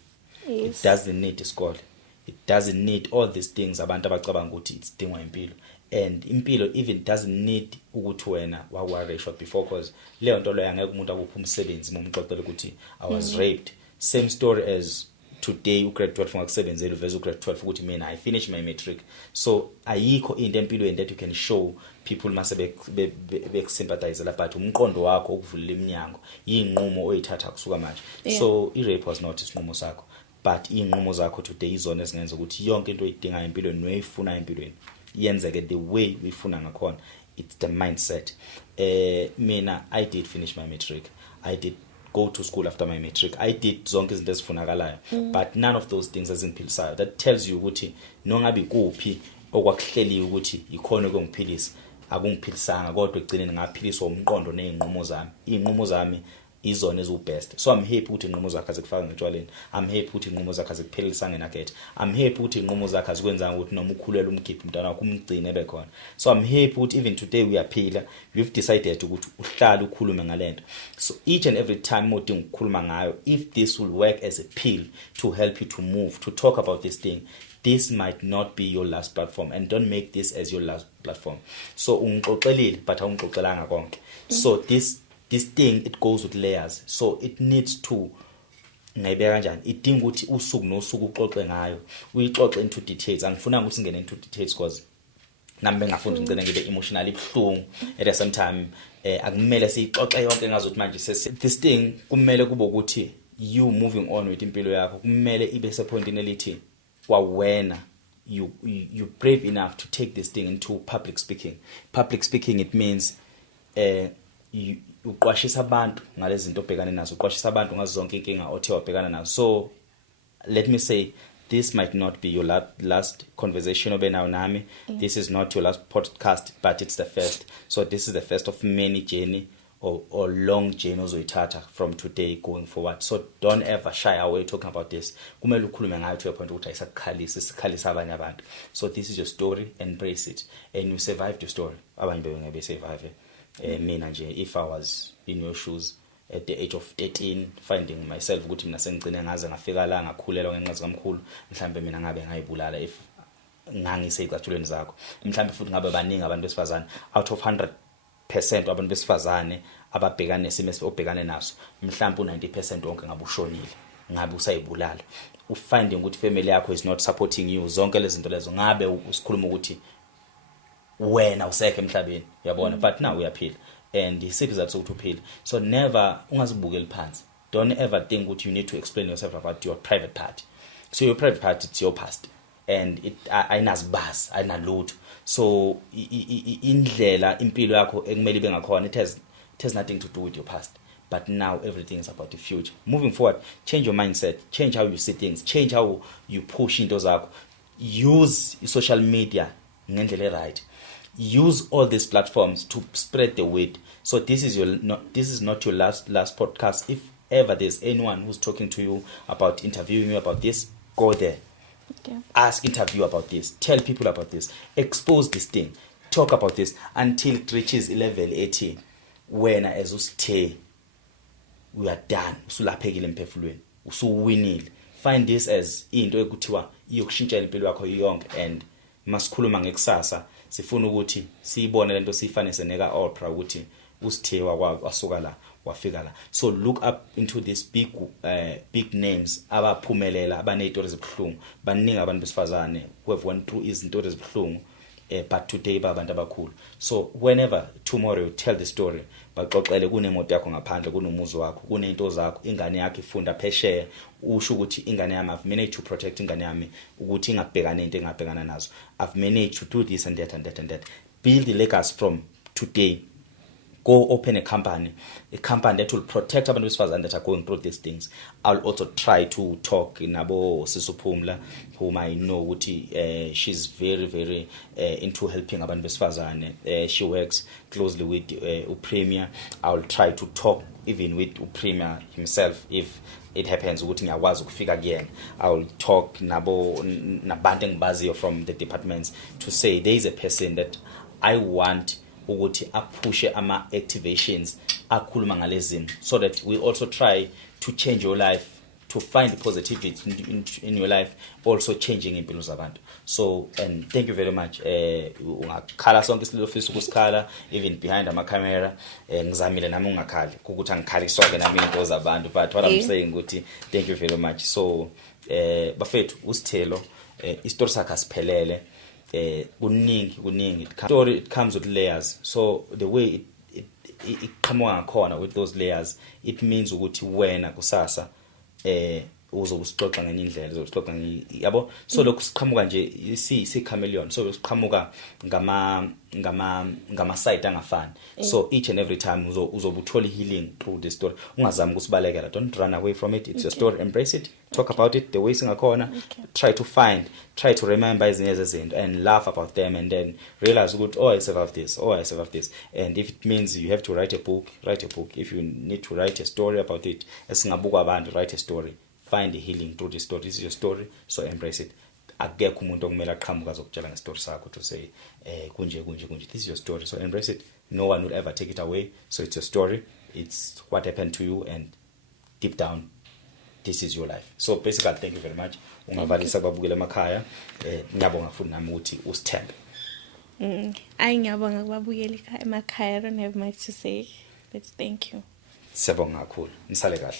It doesn't need isikole. It doesn't need all these things abantu abacabanga ukuthi it's dingwa impilo. And impilo even doesn't need ukuthi wena waworry short before, cause leyo nto leyo angeke umuntu akupha umsebenzi momxoxela ukuthi I was raped. Same story as today ugrade 12 ngakusebenzela uveza ugrade 12 ukuthi mina I finished my matric. So ayikho into empilweni that you can show people mase be sympathize la, but umqondo wakho ukuvulela iminyango yinqumo oyithatha kusuka manje. So i rape was not isinqumo sakho, but inqumo zakho today izona ezingenza ukuthi yonke into oyidingayo empilweni noyifuna empilweni yenzeke the way uyifuna ngakhona. It's the mindset. Mina I did finish my matric. I did go to school after my matric. I did zonke izinto ezifunakalayo, but none of those things ezingiphilisayo. That tells you ukuthi nongabe kuphi okwakuhleliwe ukuthi ikhona okungiphilisa akungiphilisanga kodwa egcineni ngaphiliswa umqondo nezinqumo zami. Izinqumo zami izona ezubest. So I'm happy ukuthi inqumo zakhe azikufaka ngetshaleni. I'm happy ukuthi inqumo zakhe azikuphelisa ngenakethe. I'm happy ukuthi inqumo zakhe azikwenza ukuthi noma ukhulelwa umkhipha umntana wakho umgcine ebekhona. So I'm happy ukuthi even today we are phila, we've decided ukuthi uhlale ukhulume ngalento. So each and every time udinga ukukhuluma ngayo, if this will work as a pill to help you to move, to talk about this thing, this might not be your last platform, and don't make this as your last platform. So ungixoxelile but awungixoxelanga konke. So this thing, it goes with layers, so it needs to ngayibeka kanjani idinga ukuthi usuku nosuku uxoxe ngayo, uyixoxe into details. Angifuna ukuthi ngene into details because nami bengafunda ngicela ngibe emotionally buhlungu at the same time. Akumele siyixoxe yonke ngazothi manje this thing kumele kube ukuthi you moving on with impilo yakho kumele ibe se point elithi wawena you brave enough to take this thing into public speaking. Public speaking, it means uqwashisa abantu ngalezi zinto obhekana nazo, uqwashisa abantu ngazo zonke inkinga othe wabhekana nazo. So let me say, this might not be your last conversation obenayo nami. This is not your last podcast, but it's the first. So this is the first of many journey or long journey ozoyithatha from today going forward. So don't ever shy away talking about this. Kumele ukhulume ngayo to a point ukuthi ayisakhalisa sikhalisa abanye abantu. So this is your story, embrace it, and you survived your story. Abanye bengebe survive. Mina nje, if I was in your shoes at the age of 13 finding myself ukuthi mina sengicine ngaze ngafika la ngakhulelwa ngenxa zikaMkhulu, mhlambe mina ngabe ngayibulala if ngangiseyicatshulweni zakho. Mhlambe futhi ngabe baningi abantu besifazane out of 100% abantu besifazane ababhekana nesimo obhekane naso, mhlambe u90% wonke ngabe ushonile, ngabe usayibulala. Ufinding ukuthi family yakho is not supporting you, zonke lezi zinto lezo ngabe usikhuluma ukuthi wena usekhe emhlabeni, yabona. But now uyaphila and isiphi izathu sokuthi uphile. So never ungazibukeli phansi. Don't ever think that you need to explain yourself about your private part. So your private part, it's your past, and it ayinazibas ayinalutho. So indlela impilo yakho ekumele ibe ngakhona, it has nothing to do with your past. But now everything is about the future. Moving forward, change your mindset, change how you see things, change how you push into zakho. Use social media ngendlela right. Use all these platforms to spread the word. So this is not your last podcast. If ever there's anyone who's talking to you about interviewing you about this, go there. Okay. Ask interview about this. Tell people about this. Expose this thing. Talk about this until it reaches level 18. When as usithe we are done. Usulaphekile emphefulweni. Usuwinile. Find this as into ekuthiwa iyokushintsha impilo yakho yonke, and masikhuluma ngekusasa sifuna ukuthi siyibone lento sifanise neka Oprah ukuthi usithe wasuka la wafika la. So look up into these big names abaphumelela abanezitori ezibhlungu, baningi abantu besifazane who have went through izinto ezibhlungu, but today babantu abakhulu. So whenever tomorrow you tell the story, baxoxele kunemoto yakho ngaphandle, kunomuzi wakho, kunento zakho, ingane yakho ifunda phesheya, usho ukuthi ingane yami I've managed to protect ingane yami ukuthi ingabhekana into engabhekana nazo. I've managed to do this and that and that and that. Build the legacy from today. Go open a company that will protect abantu besifazane that are going through these things. I'll also try to talk nabo Sisuphumla, whom I know ukuthi she's very very into helping abantu besifazane. She works closely with uPremier. I'll try to talk even with uPremier himself if it happens ukuthi ngiyakwazi ukufika again. I'll talk nabo nabantu engibaziyo from the departments to say there is a person that I want ukuthi apushe ama activations akhuluma ngalezimo, so that we also try to change your life, to find positivity in your life, also changing impilo zabantu. So, and thank you very much. Ungakhala sonke isililo ofisa ukusikhala even behind ama camera. Ngizamile nami ungakhali ukuthi angikhaliswa ke nami into zabantu, but what I'm saying ukuthi thank you very much. So bafethu usithelo istory sakhe asiphelele. Kuningi story, it comes with layers. So the way it come on corner with those layers, it means ukuthi wena kusasa uzobusixoxa ngenye indlela uzobusixoxa yabo so lokho siqhamuka nje si chameleon so siqhamuka ngama side angafani so each and every time uzobuthola healing through the story ungazami ukusibalekela don't run away from it it's your story embrace it talk about it the way singakhona try to remember izinto ezezinto and laugh about them and then realize ukuthi I survived this and if it means you have to write a book if you need to write a story about it esingabuka abantu write a story find the healing through the story this is your story so embrace it akekho umuntu okumele aqhamuka azokutshela ngestory sakho to say kunje this is your story so embrace it no one will ever take it away so it's your story it's what happened to you and deep down this is your life so basically thank you very much ungavalisa babukela emakhaya ngiyabonga futhi nami ukuthi usithembe ngiyabonga kubabukela emakhaya I don't have much to say but thank you siyabonga kakhulu nisale kahle